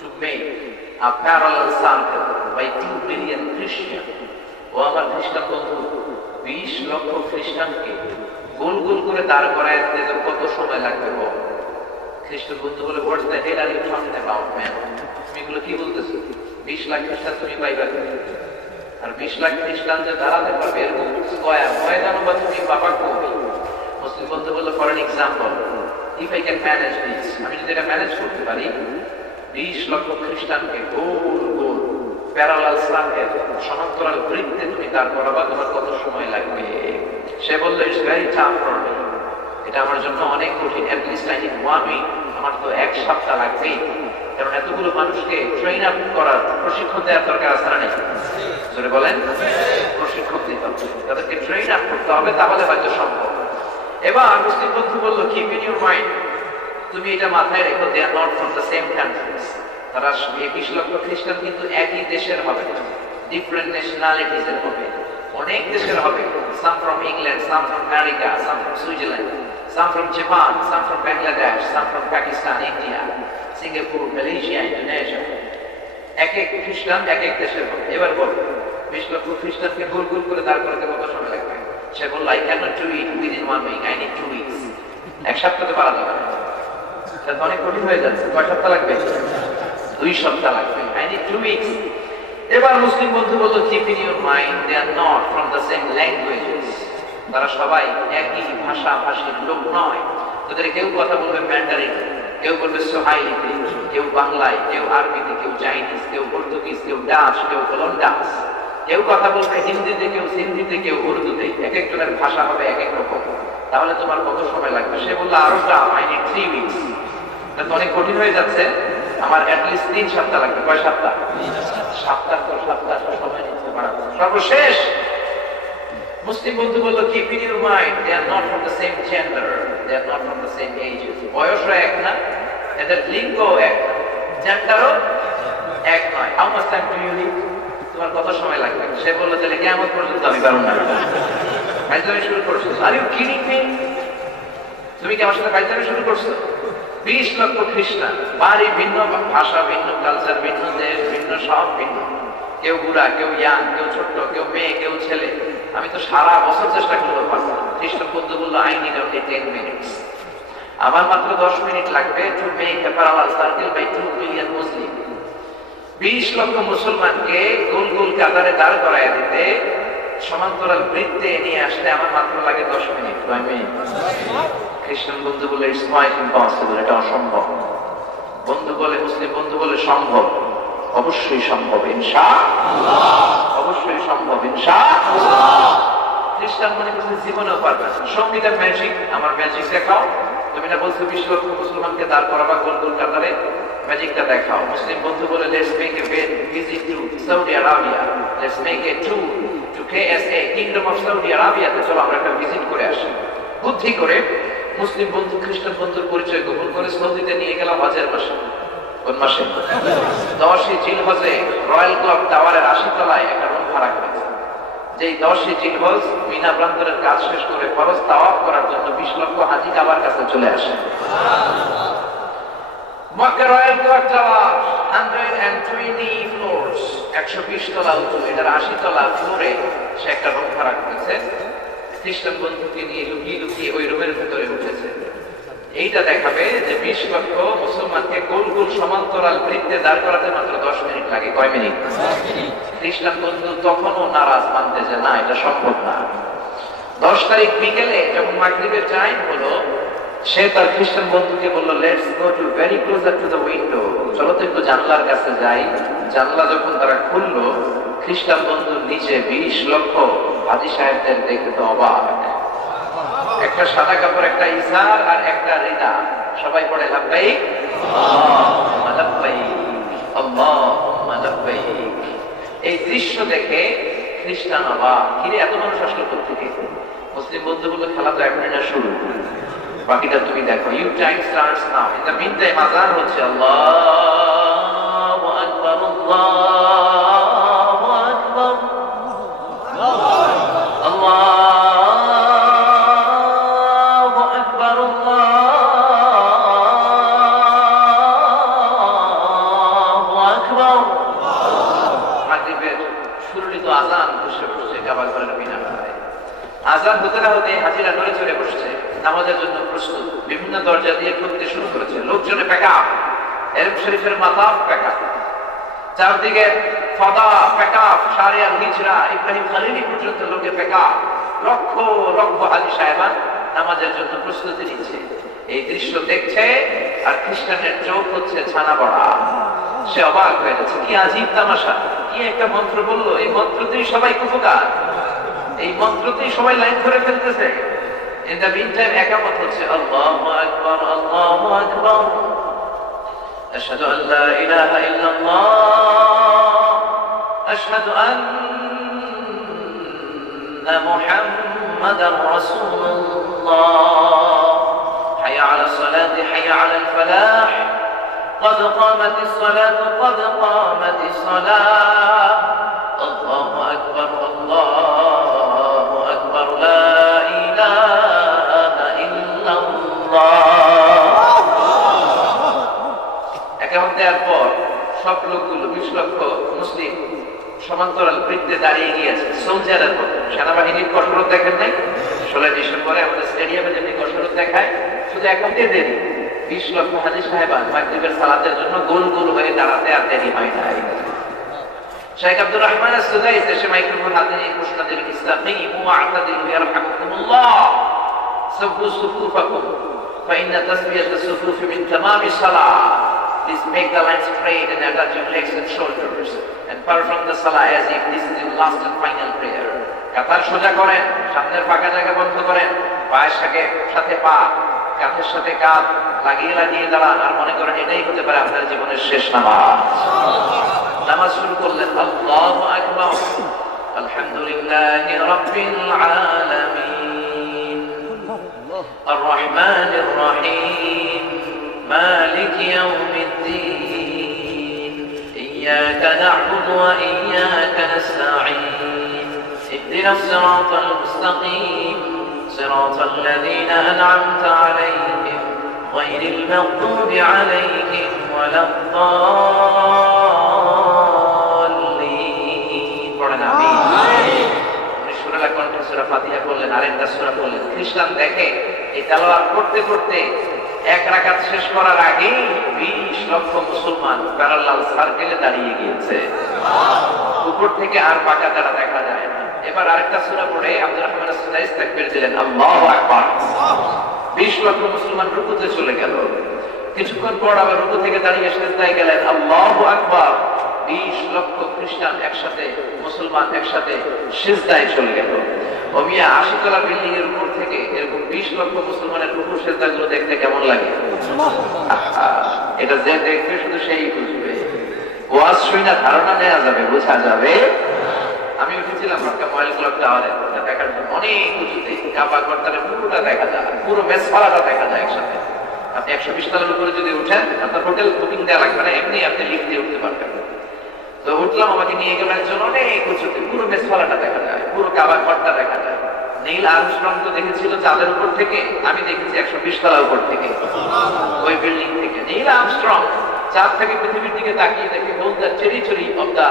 to make a parallel circle by 2 billion Christian? ও আমার খ্রিস্টান বন্ধু, 20 লক্ষ খ্রিস্টানকে গোল গোল করে দাঁড় করায় দিতে কত সময় লাগবে বল? খ্রিস্টান বন্ধু বলে, what's the hell are you talking about man? তুমি এগুলো কি বলতেছো? 20 লাখ খ্রিস্টান তুমি পাইবা? আর 20 লাখ খ্রিস্টান যে দাঁড়াতে পারবে এরকম স্কয়ার ময়দানও বা তুমি বাবা কবি? মুসলিম বন্ধু বললো, for an example, if I can manage this, আমি যদি এটা ম্যানেজ করতে পারি, 20 লক্ষ খ্রিস্টানকে গোল গোল প্যারালাল সার্কেল সমান্তরাল বৃত্তে তুমি দাঁড় করাবা, তোমার কত সময় লাগবে? সে বললো, it's very tough for me, এটা আমার জন্য অনেক কঠিন, at least I need 1 week, আমার তো 1 সপ্তাহ লাগবে। কারণ এতগুলো মানুষকে ট্রেন আপ করার প্রশিক্ষণ দেওয়ার দরকার আছে না? নেই? জোরে বলেন। প্রশিক্ষণ দিতে হবে, তাদেরকে ট্রেন আপ করতে হবে, তাহলে হয়তো সম্ভব। এবার মুসলিম বন্ধু বললো, কিপ ইন ইউর মাইন্ড, তুমি এটা মাথায় রেখো, they are not from the same countries. তারা 20 লক্ষ খ্রিস্টান কিন্তু একই দেশের হবে না, ডিফারেন্ট ন্যাশনালিটিজ এর হবে, অনেক দেশের হবে। সাম from England, some from America, some from Switzerland, some from Japan, some from Bangladesh, some from Pakistan, India, Singapore, Malaysia, Indonesia. এক এক খ্রিস্টান এক এক দেশের হবে। এবার বল, 20 লক্ষ খ্রিস্টানকে গোল গোল করে দাঁড় করাতে কত সময় লাগবে? সে বলল, I cannot do it within 1 week, I need 2 weeks. 1 সপ্তাহে পারা যাবে না, এটা অনেক কঠিন হয়ে যাচ্ছে। কয় সপ্তাহ লাগবে? 2 সপ্তাহ লাগবে। I need 2 weeks. এবার মুসলিম বন্ধু বলতো keep in your mind they are not from the same languages, তারা সবাই একই ভাষাভাষীর লোক নয়। তাদের কেউ কথা বলবে ম্যান্ডারিন, কেউ বলবে সোহাইলিতে, কেউ বাংলায়, কেউ আরবিতে, কেউ চাইনিজ, কেউ পর্তুগিজ, কেউ ডাচ, কেউ কলন্ডাস, কেউ কথা বলবে হিন্দিতে, কেউ সিন্ধিতে, কেউ উর্দুতে। এক একজনের ভাষা হবে এক এক রকম। তাহলে তোমার কত সময় লাগবে? সে বললো আরো I need 3 weeks। তো অনেক কঠিন হয়ে যাচ্ছে, আমার অ্যাটলিস্ট 3 সপ্তাহ লাগবে। কয় সপ্তাহ? সপ্তাহ সময় নিতে পারা। সর্বশেষ মুসলিম বন্ধু বললো keep in your mind they are not from the same gender, they are not from the same ages। বয়সও এক না, এদের লিঙ্গও এক না, জেন্ডারও এক নয়। how much time do you need? তোমার কত সময় লাগবে? সে বললো তাহলে কিয়ামত পর্যন্ত আমি পারবো না। ফাইজলামি শুরু করছো? Are you kidding me? তুমি কি আমার সাথে ফাইজলামি শুরু করছো? 20 লক্ষ খ্রিস্টান, বাড়ি ভিন্ন, ভাষা ভিন্ন, কালচার ভিন্ন, দেশ ভিন্ন, সব ভিন্ন। কেউ বুড়া, কেউ ইয়াং, কেউ ছোট্ট, কেউ মেয়ে, কেউ ছেলে। আমি তো সারা বছর চেষ্টা করতে পারবো। খ্রিস্টান বন্ধু বললো I need only 10 minutes। আমার মাত্র 10 মিনিট লাগবে to make a parallel circle by 2 billion Muslim। 20 লক্ষ মুসলমানকে গোল গোল কাতারে দাঁড় করায় দিতে, সমান্তরাল বৃত্তে নিয়ে আসতে আমার মাত্র লাগে 10 মিনিট। কয় মিনিট? খ্রিস্টান বন্ধু বলে ইটস কোয়াইট ইম্পসিবল, এটা অসম্ভব। বন্ধু বলে, মুসলিম বন্ধু বলে সম্ভব। অবশ্যই সম্ভব ইনশাআল্লাহ, অবশ্যই সম্ভব ইনশাআল্লাহ। খ্রিস্টান মনে করছে জীবনেও পারবে না। সঙ্গীতের ম্যাজিক, আমার ম্যাজিক দেখাও। তুমি না বলছো 20 লক্ষ মুসলমানকে দাঁড় করাবা গোল গোল কাতারে, ম্যাজিকটা দেখাও। মুসলিম বন্ধু বলে let's make a visit to Saudi Arabia, let's make a tour to KSA, kingdom of Saudi Arabia. চলো আমরা একটা ভিজিট করে আসি। বুদ্ধি করে মুসলিম বন্ধু খ্রিস্টান বন্ধুর পরিচয় গোপন করে সৌদিতে নিয়ে গেলাম হজের মাসে। কোন মাসে? 10ই জিলহজে রয়্যাল ক্লক টাওয়ারের 80 তলায় একটা রুম ভাড়া করেছে। যেই 10ই জিলহজ মিনা প্রান্তরের কাজ শেষ করে ফরজ তাওয়াফ করার জন্য 20 লক্ষ হাজী কাবার কাছে চলে আসে। Mecca royal clock tower 120 floors, 120 তলা উঁচু। এটার 80 তলা ফ্লোরে সে একটা রুম ভাড়া করেছে। খ্রিস্টান বন্ধুকে নিয়ে লুকিয়ে লুকিয়ে ওই রুমের ভিতরে উঠেছে। এইটা দেখাবে যে 20 লক্ষ মুসলমানকে গোল গোল সমান্তরাল বৃত্তে দাঁড় করাতে মাত্র 10 মিনিট লাগে। কয় মিনিট? খ্রিস্টান বন্ধু তখনও নারাজ, মানতে যে না এটা সম্ভব না। 10 তারিখ বিকেলে যখন মাগরিবের টাইম হলো, সে তার খ্রিস্টান বন্ধুকে বলল let's go to very closer to the window, চলো তো একটু জানলার কাছে যাই। জানলা যখন তারা খুললো, খ্রিস্টান বন্ধু নিচে 20 লক্ষ হাজী সাহেবদের দেখে তো অবাক। একটা সাদা কাপড়, একটা ইজার আর একটা রিদা, সবাই পড়ে লাব্বাইক আল্লাহুম্মা লাব্বাইক আল্লাহুম্মা লাব্বাইক। এই দৃশ্য দেখে খ্রিস্টান অবাক, কিরে এত মানুষ আসলো কোথেকে? মুসলিম বন্ধু বলল খেলা তো এখন এটা শুরু, বাকিটা তুমি দেখো। You time starts now. In the meantime আযান হচ্ছে আল্লাহু আকবার আল্লাহু আকবার আল্লাহু আকবার আল্লাহু আকবার। মাগরিবের সুরলিত আযান বসে বসে কাবা ঘরের মিনারে। আযান হতে না হতে হাজিরা নড়ে চড়ে বসছে, নামাজের জন্য প্রস্তুত। বিভিন্ন দরজা দিয়ে ঢুকতে শুরু করেছে। লোকজনে প্যাকা, এলম শরীফের মাতাফ প্যাকা, চারদিকে ফাদা প্যাকা, শারিয়াল হিজরা, ইব্রাহিম খলিলি পর্যন্ত লোকে প্যাকা। লক্ষ লক্ষ হাজী সাহেবান নামাজের জন্য প্রস্তুতি নিচ্ছে। এই দৃশ্য দেখছে আর খ্রিস্টানের চোখ হচ্ছে ছানা বড়া। সে অবাক হয়ে যাচ্ছে, কি আজীব তামাশা, কি একটা মন্ত্র বললো। এই মন্ত্রতেই সবাই কুফকার, এই মন্ত্রতেই সবাই লাইন ধরে ফেলতেছে। In the meantime, একামত হচ্ছে আল্লাহু আকবার আল্লাহু আকবার আশহাদু আন লা ইলাহা ইল্লাল্লাহ আশহাদু আন্না মুহাম্মাদার রাসূলুল্লাহ হাইয়া আলাস সালাতি হাইয়া আলাল ফালাহ قد قامت الصلاة قد قامت الصلاة الله أكبر الله أكبر لا إله إلا الله। একামত দেওয়ার পর সব লোকগুলো 20 লক্ষ মুসলিম সমান্তরাল বৃত্তে দাঁড়িয়ে গিয়েছে। সোলজারের মতো সেনাবাহিনীর কসরত দেখেন নাই? 16 ডিসেম্বরে আমাদের স্টেডিয়ামে যেমনি কসরত দেখায়, শুধু একামতে দেরি। 20 লক্ষ হাজী সাহেবান মাগরিবের সালাতের জন্য গোল গোল হয়ে দাঁড়াতে আর দেরি হয় না। শেখ আব্দুর রহমান আস-সুদাইস এসে মাইক্রোফোন হাতে নিয়ে ঘোষণা দিলেন, ইসতাকিমু ওয়া'তাদিলু ইয়ারহামুকুমুল্লাহ, সাব্বু সুফুফাকুম ফাইন্না তাসবিয়াতাস সুফুফি মিন তামামিস সালাহ। Please make the lines straight and attach your legs and shoulders and perform the salah as if this is your last and final prayer. কাতার সোজা করেন, সামনের ফাঁকা জায়গা বন্ধ করেন, পায়ের সাথে পা, কাঁধের সাথে কাঁধ লাগিয়ে লাগিয়ে দাঁড়ান, আর মনে করেন এটাই হতে পারে আপনার জীবনের শেষ নামাজ। নামাজ শুরু করলেন, আল্লাহু আকবার, আলহামদুলিল্লাহি রাব্বিল আলামিন, আর রহমানির রহিম, মালিকি ইয়াউমিদ্দিন, ইয়াকা না'বুদু ওয়া ইয়াকা নাস্তাঈন, ইহদিনাস সিরাতাল মুস্তাকিম, সিরাতাল লাযীনা আন'আমতা আলাইহিম গায়রিল মাগদুবি আলাইহিম ওয়ালাদ-দাল্লিন। পড়েন আমিন। উনি সূরা কণ্ঠে সূরা ফাতিহা পড়লেন, আরেকটা সূরা পড়লেন। খ্রিস্টান দেখে এই তেলাওয়াত করতে করতে এক রাকাত শেষ করার আগেই 20 লক্ষ মুসলমান প্যারালাল সার্কেলে দাঁড়িয়ে গিয়েছে। উপর থেকে আর পাকা তারা দেখা যায় না। এবার আরেকটা সূরা পড়ে আব্দুর রহমান আস-সুদাইস তাকবীর দিলেন, আল্লাহু আকবার। 20 লক্ষ মুসলমান রুকুতে চলে গেল। কিছুক্ষণ পর আবার রুকু থেকে দাঁড়িয়ে সিজদায় গেলেন, আল্লাহু আকবার। 20 লক্ষ খ্রিস্টান একসাথে, মুসলমান একসাথে সিজদায় চলে গেল। ও মিয়া, 80 তলা বিল্ডিং এর উপর থেকে এরকম 20 লক্ষ মুসলমানের রুকু সিজদাগুলো দেখতে কেমন লাগে? এটা যে দেখবে শুধু সেই বুঝবে। ওয়াজ শুনে ধারণা নেওয়া যাবে, বোঝা যাবে। আমি উঠেছিলাম মক্কা ময়ল ক্লক টাওয়ারে দেখার জন্য, অনেক উঁচুতে কাবা ঘরটারে পুরোটা দেখা যায়, পুরো মেসফালাটা দেখা যায় একসাথে। আপনি 120 তলার উপরে যদি উঠেন, আপনার হোটেল বুকিং দেওয়া লাগবে না, এমনি আপনি লিফট দিয়ে উঠতে পারবেন। তো উঠলাম, আমাকে নিয়ে গেল একজন, অনেক উঁচুতে পুরো মেসফালাটা দেখা যায়, পুরো কাবা ঘরটা দেখা যায়। নীল আর্মস্ট্রং তো দেখেছিল চাঁদের উপর থেকে, আমি দেখেছি 120 তলার উপর থেকে, ওই বিল্ডিং থেকে। নীল আর্মস্ট্রং চাঁদ থেকে পৃথিবীর দিকে তাকিয়ে দেখে, whole the territory of the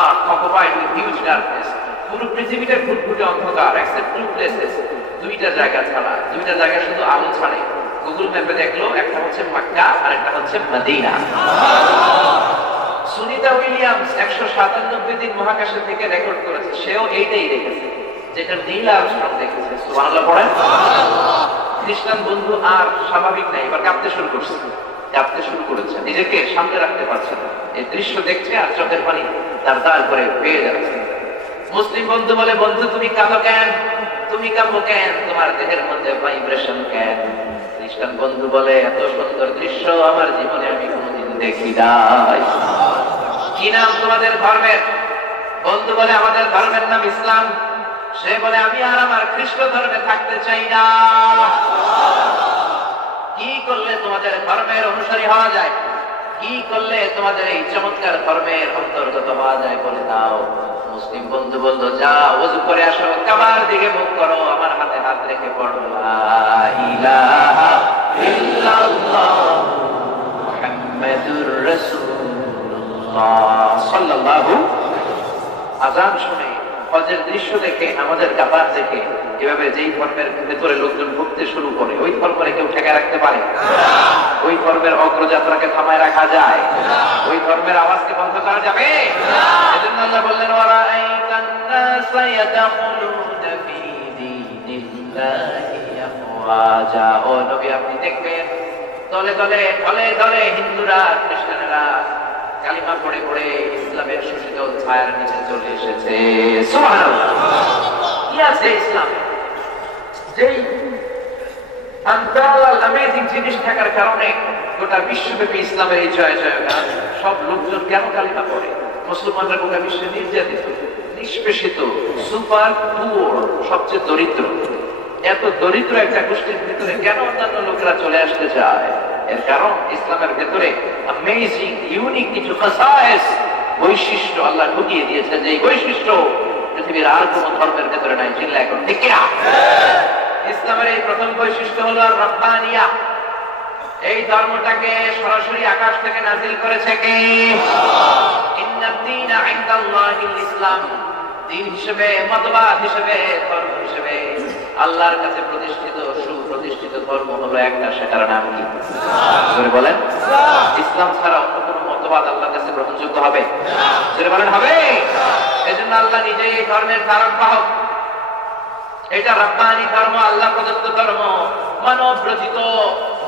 earth occupied with huge darkness, পুরো পৃথিবীটা ঘুটঘুটে অন্ধকার except two places, দুইটা জায়গা ছাড়া, দুইটা জায়গা শুধু আলো ছাড়ে। গুগল ম্যাপে দেখলো, একটা হচ্ছে মক্কা আর একটা হচ্ছে মদিনা। সুনিতা উইলিয়ামস 197 দিন মহাকাশে থেকে রেকর্ড করেছে, সেও এইটাই দেখেছে যেটা নীল আর্মস্ট্রং দেখেছে। সুবহানাল্লাহ পড়েন। খ্রিস্টান বন্ধু আর স্বাভাবিক নাই, এবার কাঁপতে শুরু করছে, কাঁপতে শুরু করেছে, নিজেকে সামনে রাখতে পারছে না। এই দৃশ্য দেখছে আর চোখের পানি তার দাঁড় করে পেয়ে যাচ্ছে। মুসলিম বন্ধু বলে, বন্ধু তুমি কাঁদো কেন? তুমি কাঁপো কেন? তোমার দেহের মধ্যে ভাইব্রেশন কেন? খ্রিস্টান বন্ধু বলে, এত সুন্দর দৃশ্য আমার জীবনে আমি কোনোদিন দেখি নাই। কি নাম তোমাদের ধর্মের? বন্ধু বলে, আমাদের ধর্মের নাম ইসলাম। সে বলে, আমি আর আমার খ্রিস্ট ধর্মে থাকতে চাই না। কি করলে তোমাদের ধর্মের অনুসারী হওয়া যায়? কি করলে তোমাদের এই চমৎকার ধর্মের অন্তর্গত হওয়া যায় বলে দাও। মুসলিম বন্ধু বলল, যা ওযু করে আসো, কাবার দিকে মুখ করো, আমার হাতে হাত রেখে পড়ো লা ইলাহা ইল্লাল্লাহ মুহাম্মাদুর রাসূলুল্লাহ সাল্লাল্লাহু। আযান শুনে, হজের দৃশ্য দেখে, আমাদের কাবার দেখে, এভাবে যেই ধর্মের ভেতরে লোকজন ঢুকতে শুরু করে, ওই ধর্মে কেউ ঠেকায় রাখতে পারে? ওই ধর্মের অগ্রযাত্রাকে থামায় রাখা যায়? ওই ধর্মের আওয়াজকে বন্ধ করা যাবে? এজন্য আল্লাহ বললেন, ওয়ারাআইতান নাসা ইয়াদখুলুনা ফী দীনিল্লাহি আফওয়াজা। ও নবী, আপনি দেখবেন দলে দলে দলে দলে হিন্দুরা, খ্রিস্টানেরা কালিমা পড়ে পড়ে ইসলামের সুশীতল ছায়ার নিচে চলে এসেছে। সুবহানাল্লাহ। কি আছে ইসলামে? যেই আনকাল অ্যামেজিং জিনিস থাকার কারণে গোটা বিশ্বব্যাপী ইসলামের এই জয় জয়গান। সব লোকজন কেন কালিমা পড়ে? মুসলমানরা গোটা বিশ্বে নির্যাতিত, নিষ্পেষিত, সুপার পুয়ার, সবচেয়ে দরিদ্র। এত দরিদ্র একটা গোষ্ঠীর ভিতরে কেন অন্যান্য লোকেরা চলে আসতে চায়? এর কারণ ইসলামের ভেতরে অ্যামেজিং ইউনিক কিছু খাসায়েস, বৈশিষ্ট্য আল্লাহ ঢুকিয়ে দিয়েছে, যে বৈশিষ্ট্য পৃথিবীর আর কোন ধর্মের ভেতরে নাই। চিল্লা এখন ঠিক কিনা? ইসলামের এই প্রথম বৈশিষ্ট্য হলো রব্বানিয়া। এই ধর্মটাকে সরাসরি আকাশ থেকে নাজিল করেছে কে? ইন্নাদ-দীনা ইনদাল্লাহিল ইসলাম। দিন হিসেবে, মতবাদ হিসেবে, ধর্ম হিসেবে আল্লাহর কাছে প্রতিষ্ঠিত সুপ্রতিষ্ঠিত ধর্ম হলো একটা, সেটার নাম কি? বলেন। ইসলাম ছাড়া অন্য কোনো মতবাদ আল্লাহর কাছে গ্রহণযোগ্য হবে? যেটা বলেন হবে। এজন্য আল্লাহ নিজেই এই ধর্মের ধারক বাহক। এটা রাব্বানী ধর্ম, আল্লাহ প্রদত্ত ধর্ম। মানব রচিত,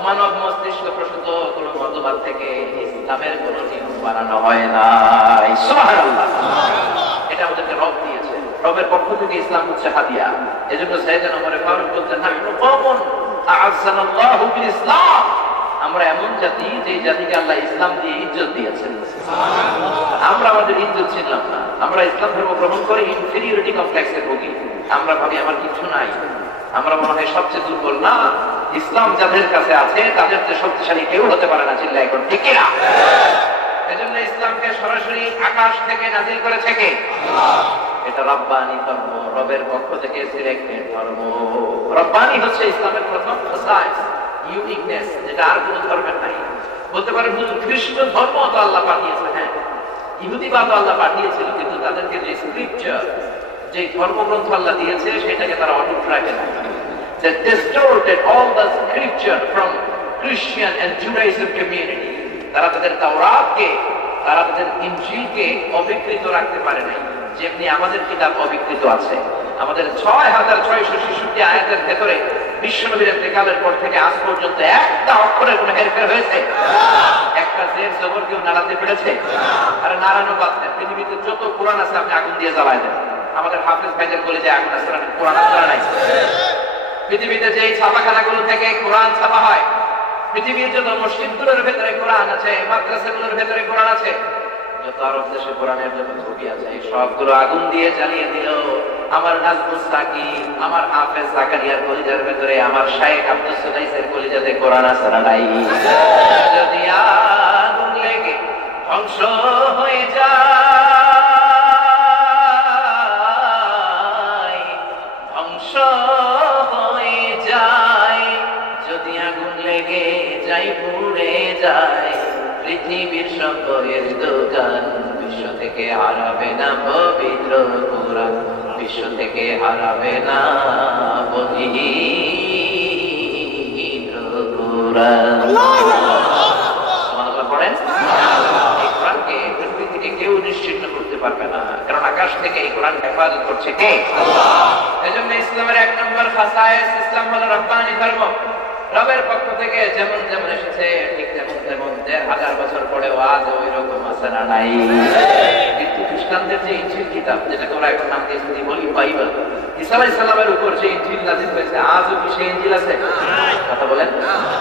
মানব মস্তিষ্ক প্রসূত কোন মতবাদ থেকে ইসলামের কোন নিয়ম বানানো হয় না। সুবহানাল্লাহ। এটা ওদেরকে রব দিয়েছে, রবের পক্ষ থেকে ইসলাম হচ্ছে হাদিয়া। এজন্য সাইয়েদনা ওমর ফারুক বলতেন, নাহনু কওমুন আ'আজ্জানাল্লাহু বিল ইসলাম। আমরা এমন জাতি যে জাতিকে আল্লাহ ইসলাম দিয়ে ইজ্জত দিয়েছেন। আমরা আমাদের ইজ্জত ছিলাম না, আমরা ইসলাম ধর্ম গ্রহণ করে ইনফেরিয়রিটি কমপ্লেক্সে ভুগি। আমরা ভাবি আমার কিছু নাই, আমরা মনে হয় সবচেয়ে দুর্বল। না, ইসলাম যাদের কাছে আছে তাদের চেয়ে শক্তিশালী কেউ হতে পারে না। চিল্লায় এখন ঠিক কিনা? এজন্য ইসলামকে সরাসরি আকাশ থেকে নাজিল করেছে কে? এটা রব্বানী ধর্ম, রবের পক্ষ থেকে সিলেক্টেড ধর্ম। রব্বানী হচ্ছে ইসলামের প্রথম খাসাইস, ইউনিকনেস, যেটা আর কোন ধর্মের নাই। বলতে পারে খ্রিস্ট ধর্ম তো আল্লাহ পাঠিয়েছে, হ্যাঁ, ইহুদিবাদ আল্লাহ পাঠিয়েছিল, কিন্তু তাদেরকে যে স্ক্রিপচার, যে ধর্মগ্রন্থ আল্লাহ দিয়েছে সেটাকে তারা অটুট রাখে না। They distorted all the scripture from Christian and Judaism community. তারা তাদের তাওরাতকে, তারা তাদের ইনজিলকে অবিকৃত রাখতে পারে নাই, যেমনি আমাদের কিতাব অবিকৃত আছে। আমাদের 6666 আয়াতের ভেতরে বিশ্বনবীর ইন্তেকালের পর থেকে আজ পর্যন্ত একটা অক্ষরের কোনো হেরফের হয়েছে? একটা জের জবর কেউ নাড়াতে পেরেছে? আরে নাড়ানো বাদ দেন, পৃথিবীতে যত কোরআন আছে আপনি আগুন দিয়ে জ্বালায় দেন। আমাদের হাফেজ ভাইদের বলে যে আগুন আছে, কোরআন আছে নাই? পৃথিবীতে যে ছাপাখানাগুলো থেকে কোরআন ছাপা হয়, পৃথিবীর যত মসজিদগুলোর ভেতরে কোরআন আছে, মাদ্রাসাগুলোর ভেতরে কোরআন আছে, যত আরব দেশে কোরআনের যত ছবি আছে, সবগুলো আগুন দিয়ে জ্বালিয়ে দিল। আমার নাজমুস সাকিব, আমার হাফেজ জাকারিয়ার কলিজার ভেতরে, আমার শায়েখ আব্দুস সুদাইসের কলিজাতে কোরআন আছে না নাই? যদি আগুন লেগে ধ্বংস হয়ে যায়, ধ্বংস হয়ে যায়, যদি আগুন লেগে যাই পুড়ে যায়, পৃথিবীর সব বইয়ের দোকান, বিশ্ব থেকে হারাবে না পবিত্র কোরআন, বিশ্ব থেকে হারাবে না পবিত্র কোরআন। সুবহানাল্লাহ পড়েন। এই কোরআনকে পৃথিবী থেকে কেউ নিশ্চিহ্ন করতে পারবে না, কারণ আকাশ থেকে এই কোরআন হেফাজত করছে কে? আল্লাহ। এজন্য ইসলামের এক নম্বর খাসায়েস, ইসলাম হলো রব্বানী ধর্ম। রবের পক্ষ থেকে যেমন যেমন এসেছে ঠিক তেমন তেমন 1000 বছর পরেও আজ ওই রকম আছে না নাই? কিন্তু খ্রিস্টানদের যে ইনজিল কিতাব, যেটাকে ওরা এখন নাম দিয়েছে বলি বাইবেল, ঈসা আলাইহিস সালামের উপর যে ইনজিল নাযিল হয়েছে, আজও কি সেই ইনজিল আছে? কথা বলেন।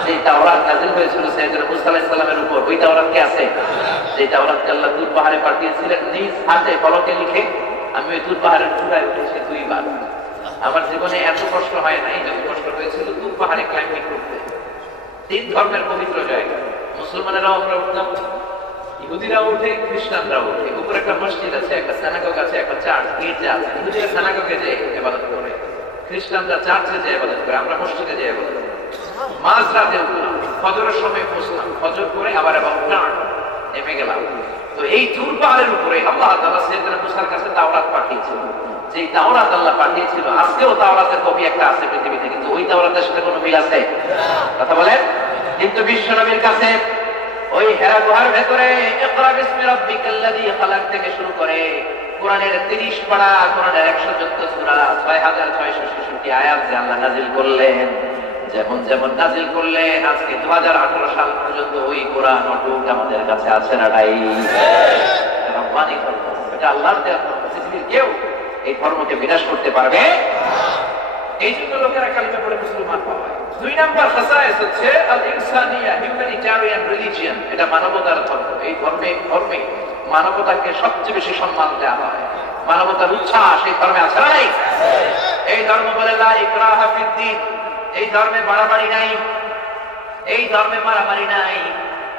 যে তাওরাত নাযিল হয়েছিল সাইয়েদনা মুসা আলাইহিস সালামের উপর, ওই তাওরাত কি আছে? যে তাওরাতকে আল্লাহ তুর পাহাড়ে পাঠিয়েছিলেন নিজ হাতে ফলকে লিখে। আমি ওই তুর পাহাড়ের চূড়ায় উঠেছি 2 বার। আমার জীবনে এত কষ্ট হয় নাই যত কষ্ট হয়েছিল তুর পাহাড়ে ক্লাইম্বিং করতে। 3 ধর্মের পবিত্র জায়গা, মুসলমানেরাও আমরা উঠলাম, ইহুদিরাও উঠে, খ্রিস্টানরাও উঠে। উপরে একটা মসজিদ আছে, একটা সিনাগগ আছে, একটা চার্চ, গির্জা আছে। ইহুদিরা সিনাগগে যে ইবাদত করে, খ্রিস্টানরা চার্চে যে ইবাদত করে, আমরা মসজিদে যে ইবাদত করি। মাঝরাতে উঠলাম, ফজরের সময় পৌঁছলাম, ফজর করে আবার নেমে গেলাম। তো এই তুর পাহাড়ের উপরে আল্লাহ তাআলা সাইয়েদনা মুসার কাছে তাওরাত পাঠিয়েছিল। যে তাওরাত আল্লাহ পাঠিয়েছিল, আজকেও তাওরাতের কপি একটা আছে পৃথিবীতে, কিন্তু ওই তাওরাতের সাথে কোনো মিল আছে? কথা বলেন। কিন্তু বিশ্বনবীর কাছে ওই হেরা গুহার ভেতরে ইকরা বিসমি রাব্বিকাল্লাযী খালাক থেকে শুরু করে কোরআনের 30 পারা, কোরআনের 114 সূরা, 6666 আয়াত যে আল্লাহ নাযিল করলেন, যেমন যেমন নাযিল করলেন, আজকে 2018 সাল পর্যন্ত ওই কোরআন অটুট আমাদের কাছে আছে না নাই? রব্বানী ধর্ম, এটা আল্লাহর দেওয়া ধর্ম। পৃথিবীর কেউ এই ধর্মকে বিনাশ করতে পারবে? এই জন্য লোকেরা কালিমা পড়ে মুসলমান হয়। 2 নাম্বার খাসায়েস হচ্ছে আল ইনসানিয়া, হিউম্যানিটেরিয়ান রিলিজিয়ন। এটা মানবতার ধর্ম। এই ধর্মে মানবতাকে সবচেয়ে বেশি সম্মান দেওয়া হয়। মানবতার উচ্ছ্বাস এই ধর্মে আছে না নাই? এই ধর্ম বলে লা ইকরাহা ফিদ্দীন। এই ধর্মে বাড়াবাড়ি নাই, এই ধর্মে মারামারি নাই।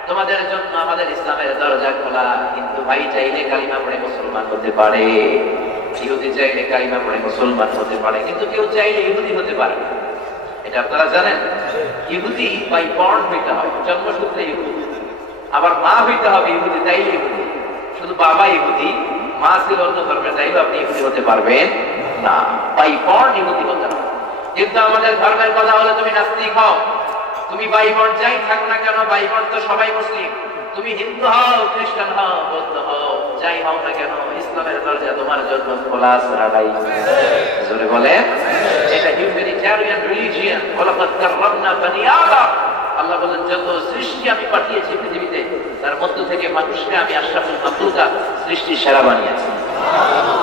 তোমাদের জন্য আমাদের ইসলামের দরজা খোলা। কিন্তু ভাই চাইলে কালিমা পড়ে মুসলমান হতে পারে, ইহুদি চাইলে কালিমা পড়ে মুসলমান হতে পারে, কিন্তু কেউ চাইলে ইহুদি হতে পারে না। এটা আপনারা জানেন? ইহুদি বাই বর্ন হইতে হয়, জন্মসূত্রে ইহুদি। আবার মা হইতে হবে ইহুদি, তাইলে ইহুদি। শুধু বাবা ইহুদি, মা ছিল অন্য ধর্মের, তাইলে আপনি ইহুদি হতে পারবেন না। বাই বর্ন ইহুদি হতে হবে। কিন্তু আমাদের ধর্মের কথা হলে তুমি নাস্তিক হও, তুমি বাই বর্ন যাই থাকো না কেন, বাই বর্ন তো সবাই মুসলিম। তুমি হিন্দু হও, খ্রিস্টান হও, বৌদ্ধ হও, যাই হও না কেন, ইসলামের দরজা তোমার জন্য খোলা আছে না নাই? জোরে বলে। এটা হিউম্যানিটেরিয়ান রিলিজিয়ান। ওয়ালাকাদ কাররামনা বানি আদম। আল্লাহ বলেন, যত সৃষ্টি আমি পাঠিয়েছি পৃথিবীতে, তার মধ্য থেকে মানুষকে আমি আশরাফুল মাখলুকাত, সৃষ্টির সেরা বানিয়েছি।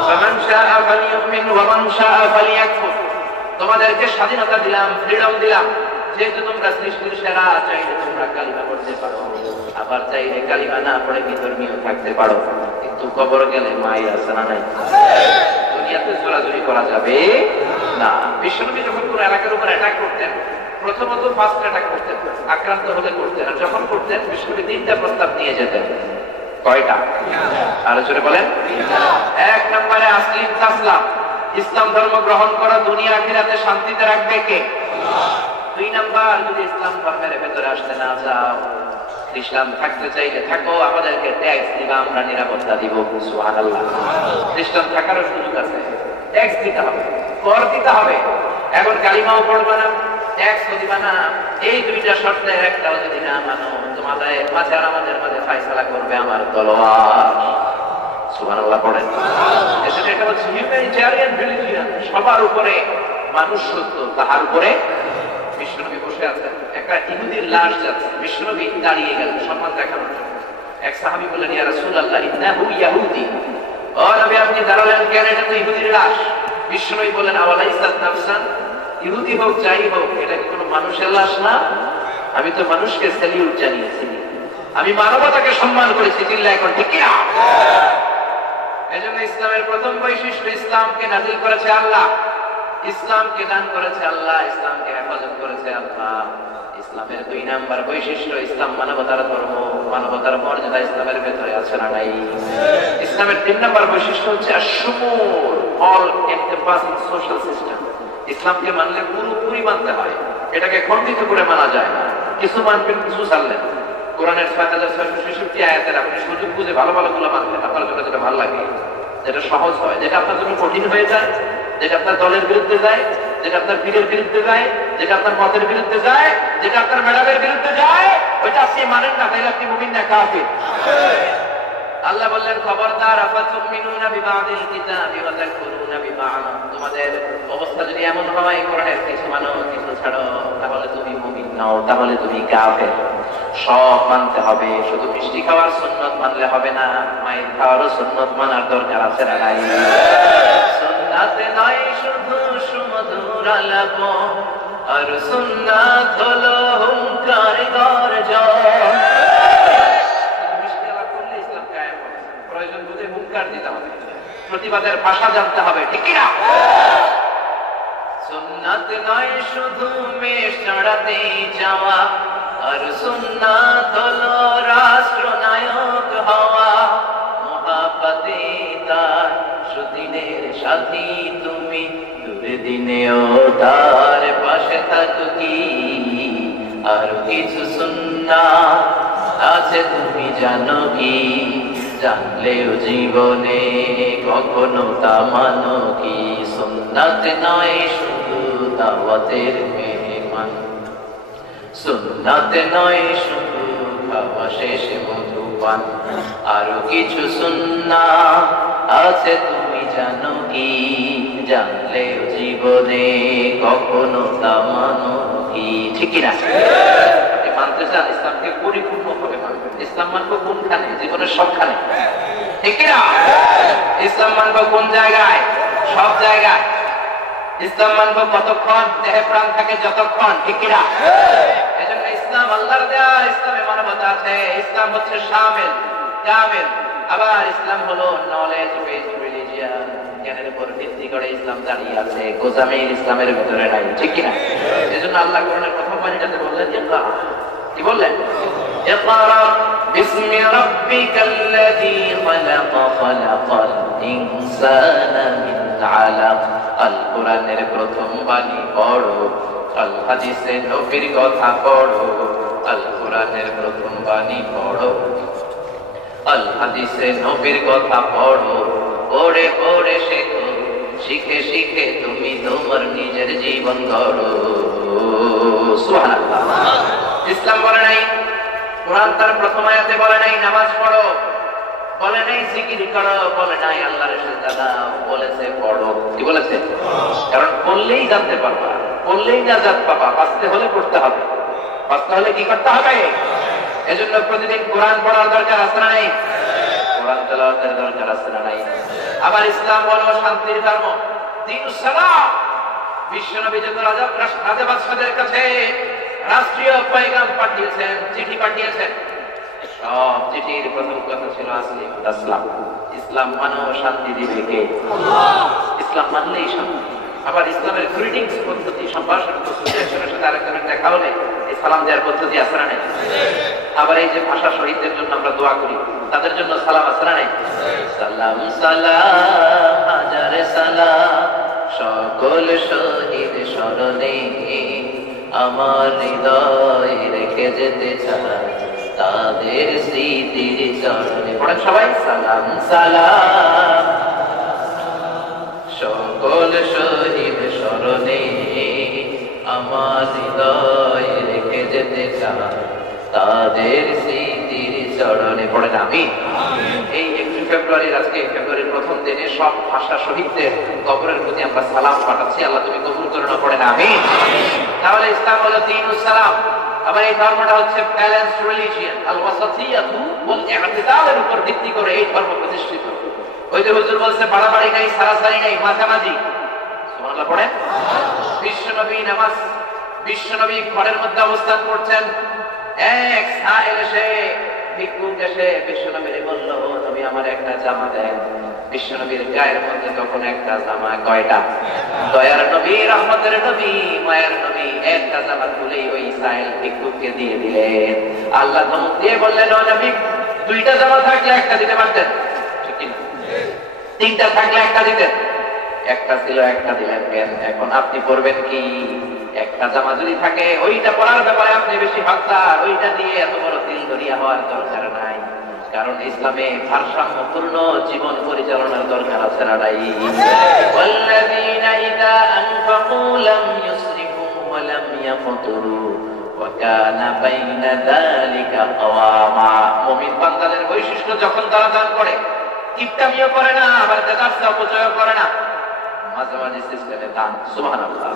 ফামান শাআ ফালিউমিন ওয়া মান শাআ ফালিয়াকফুর। তোমাদেরকে স্বাধীনতা দিলাম, ফ্রিডম দিলাম, যেহেতু তোমরা সৃষ্টির সেরা, চাইলে তোমরা কালিমা পড়তে পারো, আবার চাইলে কালিমা না পড়ে বিধর্মীয় থাকতে পারো, কিন্তু কবর গেলে মাই আছে না নাই? দুনিয়াতে জোরাজুরি করা যাবে না। বিশ্বনবী যখন কোন এলাকার উপর অ্যাটাক করতেন, প্রথমত ফার্স্ট অ্যাটাক করতেন, আক্রান্ত হলে করতেন, আর যখন করতেন বিশ্বনবী 3টা প্রস্তাব নিয়ে যেতেন। কয়টা? আরো জোরে বলেন। 1 নম্বরে আসলিম তাসলাম, ইসলাম ধর্ম গ্রহণ করা দুনিয়া আখিরাতে শান্তিতে রাখবে কে? 2 নাম্বার, যদি ইসলাম ধর্মের ভেতরে আসতে না চাও, খ্রিস্টান থাকতে চাইলে থাকো, আমাদেরকে ট্যাক্স দিবা, আমরা নিরাপত্তা দিব। সুবহানাল্লাহ। খ্রিস্টান থাকারও সুযোগ আছে, ট্যাক্স দিতে হবে, কর দিতে হবে। এখন কালিমাও পড়বা না, ট্যাক্সও দিবা না, এই 2টা শর্তের একটাও যদি না মানো, তোমাদের মাঝে আর আমাদের মাঝে ফায়সালা করবে আমার তলোয়ার। সুবহানাল্লাহ পড়েন। এজন্য এটা হচ্ছে হিউম্যানিটেরিয়ান রিলিজিয়ন। সবার উপরে মানুষ সত্য, তাহার উপরে। বিশ্বনবী বসে আছেন, একটা ইহুদির লাশ যাচ্ছে, বিশ্বনবী দাঁড়িয়ে গেলেন সম্মান দেখানোর জন্য। এক সাহাবী বললেন, ইয়া রাসূলুল্লাহ, ইন্নাহু ইয়াহুদি। ও নবী, আপনি দাঁড়ালেন কেন? এটা তো ইহুদির লাশ। বিশ্বনবী বললেন, আওয়ালাইসাত নাফসান, ইহুদি হোক যাই হোক, এটা কি কোনো মানুষের লাশ না? আমি তো মানুষকে স্যালিউট জানিয়েছি, আমি মানবতাকে সম্মান করেছি। চিল্লায় এখন ঠিক কিনা? এজন্য ইসলামের প্রথম বৈশিষ্ট্য, ইসলামকে নাযিল করেছে আল্লাহ, ইসলামকে দান করেছে আল্লাহ, ইসলামকে হেফাজত করেছে আল্লাহ। ইসলামের 2 নাম্বার বৈশিষ্ট্য, ইসলাম মানবতার ধর্ম, মানবতার মর্যাদা ইসলামের ভেতরে আছে না নাই? ইসলামের 3 নাম্বার বৈশিষ্ট্য হচ্ছে আশ-শুমুল, অল এনকম্পাসিং সোশ্যাল সিস্টেম। ইসলামকে মানলে পুরোপুরি মানতে হয়, এটাকে খণ্ডিত করে মানা যায় না। কিছু মানবেন, কিছু ছাড়লেন। কোরআনের 6666 আয়াতের আপনি সুযোগ বুঝে ভালো ভালো গুলো মানবেন, আপনার জন্য যেটা ভালো লাগে, যেটা সহজ হয়, যেটা আপনার জন্য কঠিন হয়ে যায়, যেটা আপনার দলের বিরুদ্ধে যায়, যেটা আপনার পীরের বিরুদ্ধে যায়, যেটা আপনার মতের বিরুদ্ধে যায়, যেটা আপনার ম্যাডামের বিরুদ্ধে যায়, ওইটা আপনি মানেন না, তাইলে আপনি মুমিন না কাফির। আল্লাহ বললেন, খবরদার, আফাতুমিনুনা বিবাদিল কিতাবি ওয়া তাকফুরুনা বিবা'দ। তোমাদের অবস্থা যদি এমন হয়, কোরআনের কিছু মানো, কিছু ছাড়ো, তাহলে তুমি মুমিন নও, তাহলে তুমি কাফের। সব মানতে হবে, শুধু মিষ্টি খাওয়ার সুন্নাত মানলে হবে না, মায়ের খাওয়ারও সুন্নাত মানার দরকার আছে না নাই? সুন্নাতে নয় শুধু সুমধুর আলাপ, আর সুন্নাত হলো হুঙ্কার গর্জন। মিষ্টি আলাপ করলে ইসলাম কায়েম হবে, প্রয়োজন বুঝে হুঙ্কার দিতে হবে, প্রতিবাদের ভাষা জানতে হবে, ঠিক কি না? সুন্নাত নয় শুধু মেষ চড়াতে যাওয়া, আর সুন্নাত হলো রাষ্ট্রনায়ক হওয়া। মহাব্বতে তার সুদিনের সাথী তুমি, দুর্দিনেও তার পাশে থাকো কি। আর কিছু সুন্নাত আছে তুমি জানো কি, জানলেও জীবনে কখনো তা মানো কি। সুন্নাত নয় শুধু দাওয়াতের মেহমান, সুন্নাত নয় শুধু খাওয়া শেষে মধুপান। আরো কিছু সুন্নাত আছে তুমি জানো কি, জানলেও জীবনে কখনো তা মানো কি। ঠিক কিনা? আপনি মানতে চান, ইসলামকে পরিপূর্ণ ভাবে মানবেন। ইসলাম মানবো কোনখানে? জীবনের সবখানে, ঠিক কিনা? ইসলাম মানবো কোন জায়গায়? সব জায়গায়। ইসলাম মানবো কতক্ষণ? দেহে প্রাণ থাকে যতক্ষণ, ঠিক কিনা? এজন্য ইসলাম আল্লাহর দেয়া, ইসলামে মানবতা আছে। ইসলাম হচ্ছে শামিল, কামিল। আবার ইসলাম হলো নলেজ বেসড রিলিজিয়ন, জ্ঞানের উপর ভিত্তি করে ইসলাম দাঁড়িয়ে আছে। গোজামিল ইসলামের ভিতরে নাই, ঠিক কিনা? এজন্য আল্লাহ কোরআনের প্রথম বাণীটাতে বললেন, ইকরা। কি বললেন? ইকরা বিসমি রাব্বিকাল্লাযী খালাক, খালাকাল ইনসানা মিন আলাক। আল কোরআনের প্রথম বাণী পড়ো, আল হাদিসে নবীর কথা পড়ো। আল কোরআনের প্রথম বাণী পড়ো, আল হাদিসে নবীর কথা পড়ো। পড়ে পড়ে শেখো, শিখে শিখে তুমি তোমার নিজের জীবন গড়ো। সুবহানাল্লাহ। ইসলাম বলে নাই কোরআন তার প্রথম আয়াতে বলে নাই নামাজ পড়ো, বলে নাই জিকির করো, বলে নাই আল্লাহর সিজদা দাও, বলেছে পড়ো। কি বলেছে? কারণ পড়লেই জানতে পারবা, পড়লেই নাজাত পাবা। বাঁচতে হলে পড়তে হবে, বাঁচতে হলে কি করতে হবে? এজন্য প্রতিদিন কোরআন পড়ার দরকার আছে না নাই? কোরআন তেলাওয়াতের দরকার আছে না নাই? আবার ইসলাম হলো শান্তির ধর্ম, দ্বীনুস সালাম। বিশ্বনবী যখন রাজা বাদশাদের কাছে রাষ্ট্রীয় পয়গাম পাঠিয়েছেন, চিঠি পাঠিয়েছেন, সব চিঠির প্রথম কথা ছিল আসলাম, ইসলাম মানো শান্তি দিবে কে? ইসলাম মানলেই শান্তি। আবার ইসলামের গ্রিটিংস পদ্ধতি, সম্ভাষণ পদ্ধতি, একজনের সাথে আরেকজনের দেখা হলে এই সালাম দেওয়ার পদ্ধতি আছে না নাই? আবার এই যে ভাষা শহীদদের জন্য আমরা দোয়া করি, তাদের জন্য সালাম আছে না নাই? সালাম সালাম হাজারে সালাম সকল শহীদ স্মরণে আমার হৃদয় রেখে যেতে চাই তাদের স্মৃতির চরণে। পড়েন সবাই, সালাম সালাম সকল শহীদ স্মরণে আমার হৃদয় রেখে যেতে চাই তাদের স্মৃতির চরণে। পড়েন আমি। এই 1 ফেব্রুয়ারির আজকে ফেব্রুয়ারির প্রথম দিনে সব ভাষা শহীদদের কবরের প্রতি আমরা সালাম পাঠাচ্ছি। আল্লাহ তুমি কবুল করে না? পড়েন আমি। তাহলে ইসলাম হলো দ্বীনুস সালাম। আবার এই ধর্মটা হচ্ছে ব্যালেন্স রিলিজিয়ন, আল ওয়াসাতিয়াতু ওয়াল ই'তিদালের উপর ভিত্তি করে এই ধর্ম প্রতিষ্ঠিত। ওই যে হুজুর বলছে বাড়াবাড়ি নাই, সারাসারি নাই, মাঝামাঝি। সুবহানাল্লাহ পড়েন। বিশ্বনবী নামাজ, বিশ্বনবী ঘরের মধ্যে অবস্থান করছেন, এক সাহেব এসে ভিক্ষুক এসে বিশ্বনবীরে বলল, নবী আমার একটা জামা দেন। বিশ্বনবীর গায়ের মধ্যে তখন একটা জামা। কয়টা? দয়ার নবী, রহমতের নবী, মায়ের নবী একটা জামা খুলেই ওই সাহেব ভিক্ষুককে দিয়ে দিলেন। আল্লাহ ধমক দিয়ে বললেন, ও নবী, 2টা জামা থাকলে একটা দিতে পারতেন, ঠিক কিনা? 3টা থাকলে একটা দিতেন, একটা ছিল একটা দিলেন কেন? এখন আপনি পড়বেন কি? একটা জামা যদি থাকে ওইটা পরার ব্যাপারে আপনি বেশি ভাবছেন, ওইটা দিয়ে এত বড় দিল দরিয়া হওয়ার দরকার নাই। কারণ ইসলামে ভারসাম্যপূর্ণ জীবন পরিচালনার দরকার আছে না নাই? ওয়াল্লাযীনা ইযা আনফাকু লাম ইউসরিফু ওয়া লাম ইয়াকতুরু ওয়া কানা বাইনা যালিকা কাওয়ামা। মুমিন বান্দাদের বৈশিষ্ট্য, যখন তারা দান করে কিপটামিও করে না, আবার দেখাচ্ছে অপচয় করে না, মাঝামাঝি সিস্টেমে দান। সুবহানাল্লাহ।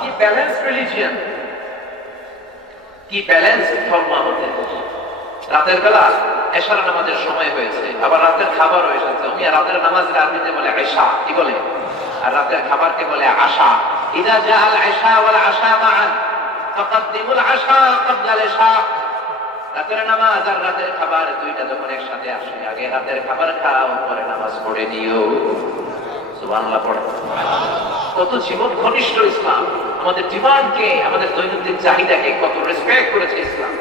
কি ব্যালেন্স রিলিজিয়ন, কি ব্যালেন্স ধর্ম আমাদের। রাতের বেলা এশার নামাজের সময় হয়েছে, আবার রাতের খাবার এসেছে। রাতের নামাজের আরবিতে বলে আশা, কি বলে? আর রাতের খাবারকে বলে আশা। ইযা জাআল আশা ওয়াল আশা মা'আন ফাকাদ্দিমুল আশা ক্বাবলাল ইশা। রাতের নামাজ আর রাতের খাবার দুইটা যখন একসাথে আসে, আগে রাতের খাবার খাও, পরে নামাজ পড়ে নিও। সুবহানাল্লাহ পড়ে। কত জীবন ঘনিষ্ঠ ইসলাম। আমাদের ডিমান্ডকে, আমাদের দৈনন্দিন চাহিদাকে কত রেসপেক্ট করেছে ইসলাম।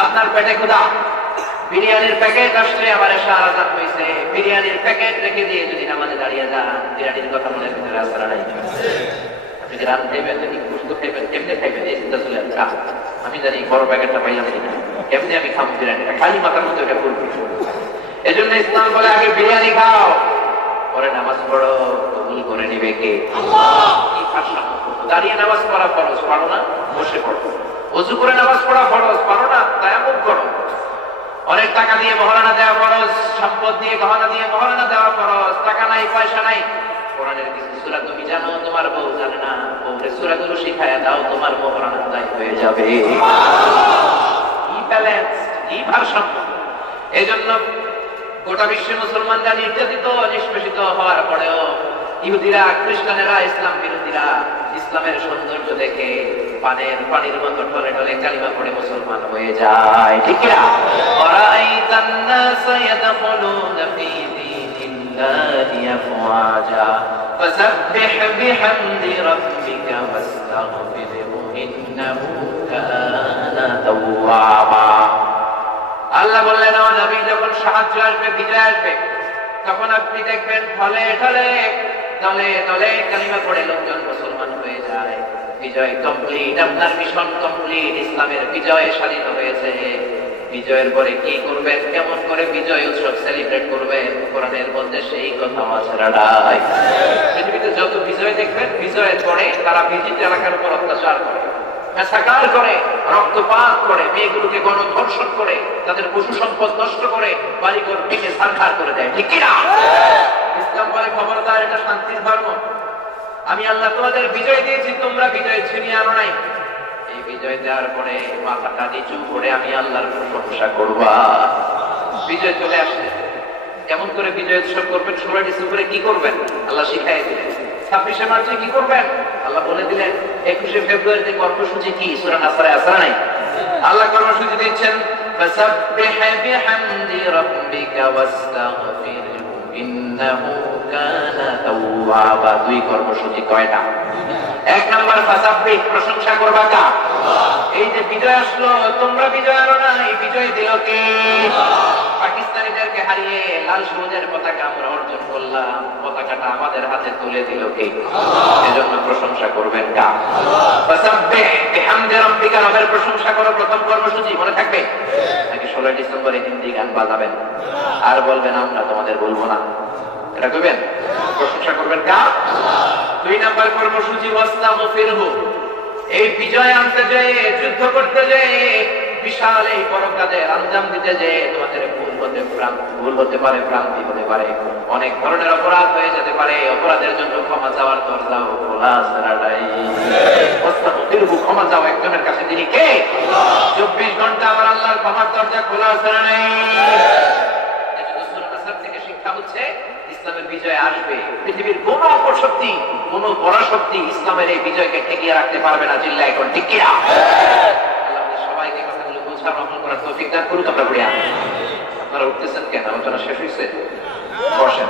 আপনার পেটে ক্ষুধা, বিরিয়ানির প্যাকেট আসলে আবার এসে আলাদা হয়েছে, বিরিয়ানির প্যাকেট রেখে দিয়ে যদি নামাজে দাঁড়িয়ে যান, বিরিয়ানির কথা মনের ভিতরে আসরা নাই। আপনি কি রান খাইবেন নাকি গোশত খাইবেন, কেমনে খাইবেন, এই চিন্তা চলে আসছে। আমি জানি বড় প্যাকেটটা পাইলাম কিনা, কেমনে আমি খাবো বিরিয়ানিটা, খালি মাথার মধ্যে ওটা করবো। এই জন্য ইসলাম বলে আগে বিরিয়ানি খাও, পরে নামাজ পড়ো, কবুল করে নিবে কে? দাঁড়িয়ে নামাজ পড়া ফরজ, পারো না? বসে পড়ো। ওযু করে নামাজ পড়া ফরজ, পারো না? তায়াম্মুম করো। অনেক টাকা দিয়ে মহারানা দেওয়া ফরজ, সম্পদ দিয়ে গহনা দিয়ে মহারানা দেওয়া ফরজ। টাকা নাই, পয়সা নাই, কোরআনের কিছু সূরা তুমি জানো, তোমার বউ জানে না, বউরে সূরাগুলো শিখায়া দাও, তোমার মহারানা আদায় হয়ে যাবে। কি ব্যালেন্স, কি ভারসাম্য। এজন্য গোটা বিশ্বে মুসলমানরা নির্যাতিত, নিষ্পেষিত হওয়ার পরেও ইহুদিরা, খ্রিস্টানেরা, ইসলাম বিরোধীরা ইসলামের সৌন্দর্য দেখে পানির মতো ঢলে ঢলে কালিমা পড়ে মুসলমান হয়ে যায়, ঠিক না? ওয়ারাআইতান নাসা ইয়াদখুলুনা ফী দীনিল্লাহি আফওয়াজা ফাসাব্বিহ বিহামদি রাব্বিকা ওয়াস্তাগফিরহু ইন্নাহু কানা তাওয়াবা। আল্লাহ বললেন, ও নবী, যখন সাহায্য আসবে, বিজয় আসবে, তখন আপনি দেখবেন ঢলে ঢলে দলে দলে কালিমা পড়ে লোকজন মুসলমান হয়ে যায়। বিজয় কমপ্লিট, আপনার মিশন কমপ্লিট, ইসলামের বিজয় সাধিত হয়েছে। বিজয়ের পরে কি করবেন, কেমন করে বিজয় উৎসব সেলিব্রেট করবেন, কোরআনের মধ্যে সেই কথা আছে রাডাই। পৃথিবীতে যত বিজয় দেখবেন, বিজয়ের পরে তারা বিজিত এলাকার উপর অত্যাচার করে, মেসাকার করে, রক্তপাত করে, মেয়েগুলোকে গণধর্ষণ করে, তাদের পশু সম্পদ নষ্ট করে, বাড়িঘর ভেঙে ছারখার করে দেয়, ঠিক কিনা? ইসলাম বলে খবরদার, এটা শান্তির ধর্ম। আমি আল্লাহ তোমাদের বিজয় দিয়েছি, তোমরা বিজয় ছিনিয়ে আনো নাই। এই বিজয় দেওয়ার পরে মাথাটা নিচু করে আমি আল্লাহর প্রশংসা করবা। বিজয় চলে আসে, কেমন করে বিজয় উৎসব করবেন? 16 ডিসেম্বরে কি করবেন আল্লাহ শিখাই দিলেন। 26শে মার্চে কি করবেন আল্লাহ বলে দিলেন। 21শে ফেব্রুয়ারিতে কর্মসূচি কি? সূরা নাসরে আছে নাই? আল্লাহ কর্মসূচি দিচ্ছেন, ফাসাব্বিহ বিহামদি রাব্বিকা ওয়াস্তাগফিরহু ইন্নাহু কানা তাওয়াবা। দুই কর্মসূচি কয়টা? এক নাম্বার ফাসাব্বিহ, প্রশংসা করবা কা? এই যে বিজয় আসলো, তোমরা বিজয় আনো না, এই বিজয় দিল কে? পাকিস্তানিদেরকে হারিয়ে লাল সবুজের পতাকা আমরা অর্জন করলাম, পতাকাটা আমাদের হাতে তুলে দিল কে? এজন্য প্রশংসা করবেন কা? ফাসাব্বিহ বিহামদি রাব্বিকা, রবের প্রশংসা করো। প্রথম কর্মসূচি মনে থাকবে নাকি? 16 ডিসেম্বরে হিন্দি গান বাজাবেন আর বলবেন আমরা তোমাদের বলবো না, এটা করবেন? প্রশংসা করবেন কা? দুই নাম্বার কর্মসূচি ওয়াস্তাগফিরহু, এই বিজয় আনতে যেয়ে, যুদ্ধ করতে যেয়ে, বিশাল এই পরকাদের আঞ্জাম দিতে যেয়ে তোমাদের ভুল হতে পারে, ভ্রান্তি হতে পারে, অনেক ধরনের অপরাধ হয়ে যেতে পারে। অপরাধের জন্য ক্ষমা চাওয়ার দরজাও খোলা ছাড়া নাই। ওয়াস্তাগফিরহু, ক্ষমা চাও একজনের কাছে, তিনি কে? 24 ঘন্টা আমার আল্লাহর ক্ষমার দরজা খোলা ছাড়া নাই। এজন্য সূরা নাসর থেকে শিক্ষা হচ্ছে, ইসলামের বিজয় আসবে। পৃথিবীর কোন অপশক্তি, কোন পরাশক্তি ইসলামের এই বিজয়কে ঠেকিয়ে রাখতে পারবে না। চিল্লায় এখন ঠিক কিনা? আল্লাহ সবাইকে কথাগুলো বোঝার আমল করার তৌফিক দান করুক। আমরা পড়ি আমিন। আপনারা উঠতেছেন কেন? আলোচনা শেষ হয়েছে? বসেন।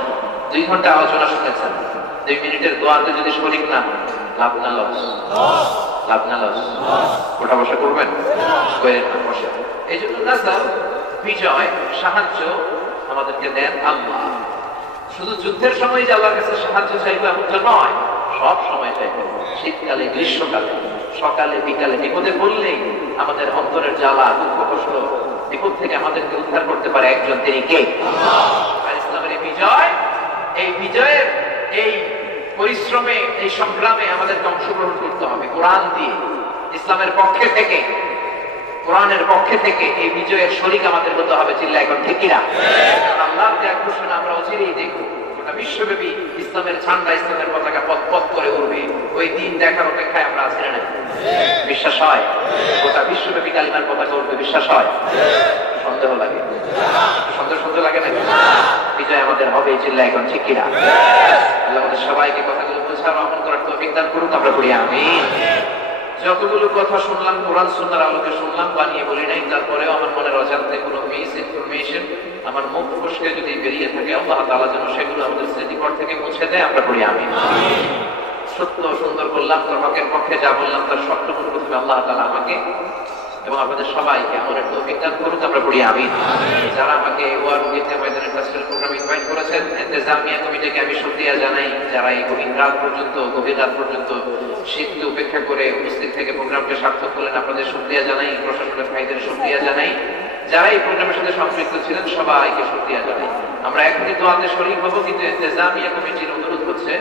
2 ঘন্টা আলোচনা শুনেছেন, 2 মিনিটের দোয়াতে যদি শরীক না হন, লাভ না লস? লাভ না লস? ওঠা বসা করবেন? করেন না, বসেন। এই জন্য নাসার বিজয়, সাহায্য আমাদেরকে দেন আল্লাহ। শুধু যুদ্ধের সময় যে আল্লাহর কাছে সাহায্য চাইবো এমন তো নয়, সব সময় চাইবো। শীতকালে, গ্রীষ্মকালে, সকালে বিকালে বিপদে পড়লেই আমাদের অন্তরের জ্বালা, দুঃখ কষ্ট, বিপদ থেকে আমাদেরকে উদ্ধার করতে পারে একজন, তিনি কে? আর ইসলামের এই বিজয়, এই বিজয়ের এই পরিশ্রমে, এই সংগ্রামে আমাদেরকে অংশগ্রহণ করতে হবে কোরআন দিয়ে। ইসলামের পক্ষে থেকে, কোরআনের পক্ষে থেকে এই বিজয়ের শরীক আমাদের হতে হবে। চিল্লা এখন ঠিক কিনা? আল্লাহর দেয়া ঘোষণা আমরা অচিরেই দেখবো। গোটা বিশ্বব্যাপী ইসলামের ঝান্ডা, ইসলামের পতাকা পথ পথ করে উঠবে। ওই দিন দেখার অপেক্ষায় আমরা আছি না? বিশ্বাস হয়? গোটা বিশ্বব্যাপী কালিমার পতাকা উঠবে, বিশ্বাস হয়? সন্দেহ লাগে? সন্দেহ সন্দেহ লাগে নাকি? বিজয় আমাদের হবে, চিল্লা এখন ঠিক কিনা? আল্লাহ আমাদের সবাইকে কথাগুলো বোঝার, আমল করার তৌফিক দান করুক। আমরা পড়ি আমিন। যতগুলো কথা শুনলাম কোরআন সুন্নাহর আলোকে শুনলাম, বানিয়ে বলি নাই। তারপরেও আমার মনের অজান্তে কোনো মিস ইনফরমেশন আমার মুখ ফসকে যদি বেরিয়ে থাকে, আল্লাহ তাআলা যেন সেগুলো আমাদের স্মৃতিকর থেকে মুছে দেয়। আমরা পড়ি আমিন। সত্য সুন্দর বললাম, তার হকের পক্ষে যা বললাম তার সত্যগুলো প্রথমে আল্লাহ তাআলা আমাকে এবং আপনাদের সবাইকে আমাদের তৌফিক দান করুক। আমরা পড়ি আমিন। যারা আমাকে ওয়ারুগিতে ময়দানের তাফসীর প্রোগ্রামে ইনভাইট করেছেন, ইন্তেজামিয়া কমিটিকে আমি শুকরিয়া জানাই। যারা এই গভীর রাত পর্যন্ত শীতকে উপেক্ষা করে উপস্থিত থেকে প্রোগ্রামকে সার্থক করলেন, আপনাদের শুকরিয়া জানাই। প্রশাসনের ভাইদের শুকরিয়া জানাই। যারা এই প্রোগ্রামের সাথে সম্পৃক্ত ছিলেন সবাইকে শুকরিয়া জানাই। আমরা এখনই দোয়াতে শরীক হবো, কিন্তু ইন্তেজামিয়া কমিটির অনুরোধ হচ্ছে,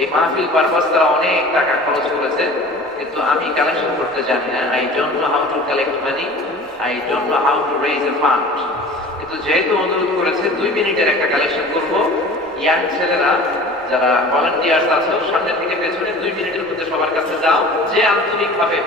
এই মাহফিল পারপাস তারা অনেক টাকা খরচ করেছে, কিন্তু আমি কালেকশন করতে জানি না। I don't know how to collect money, I don't know how to raise A fund. কিন্তু যেহেতু অনুরোধ করেছে, 2 মিনিটের একটা কালেকশন করব। ইয়াং ছেলেরা যারা ভলান্টিয়ার্স আছে, সামনের থেকে পেছনে 2 মিনিটের মধ্যে সবার কাছে যাও, যে আন্তরিকভাবে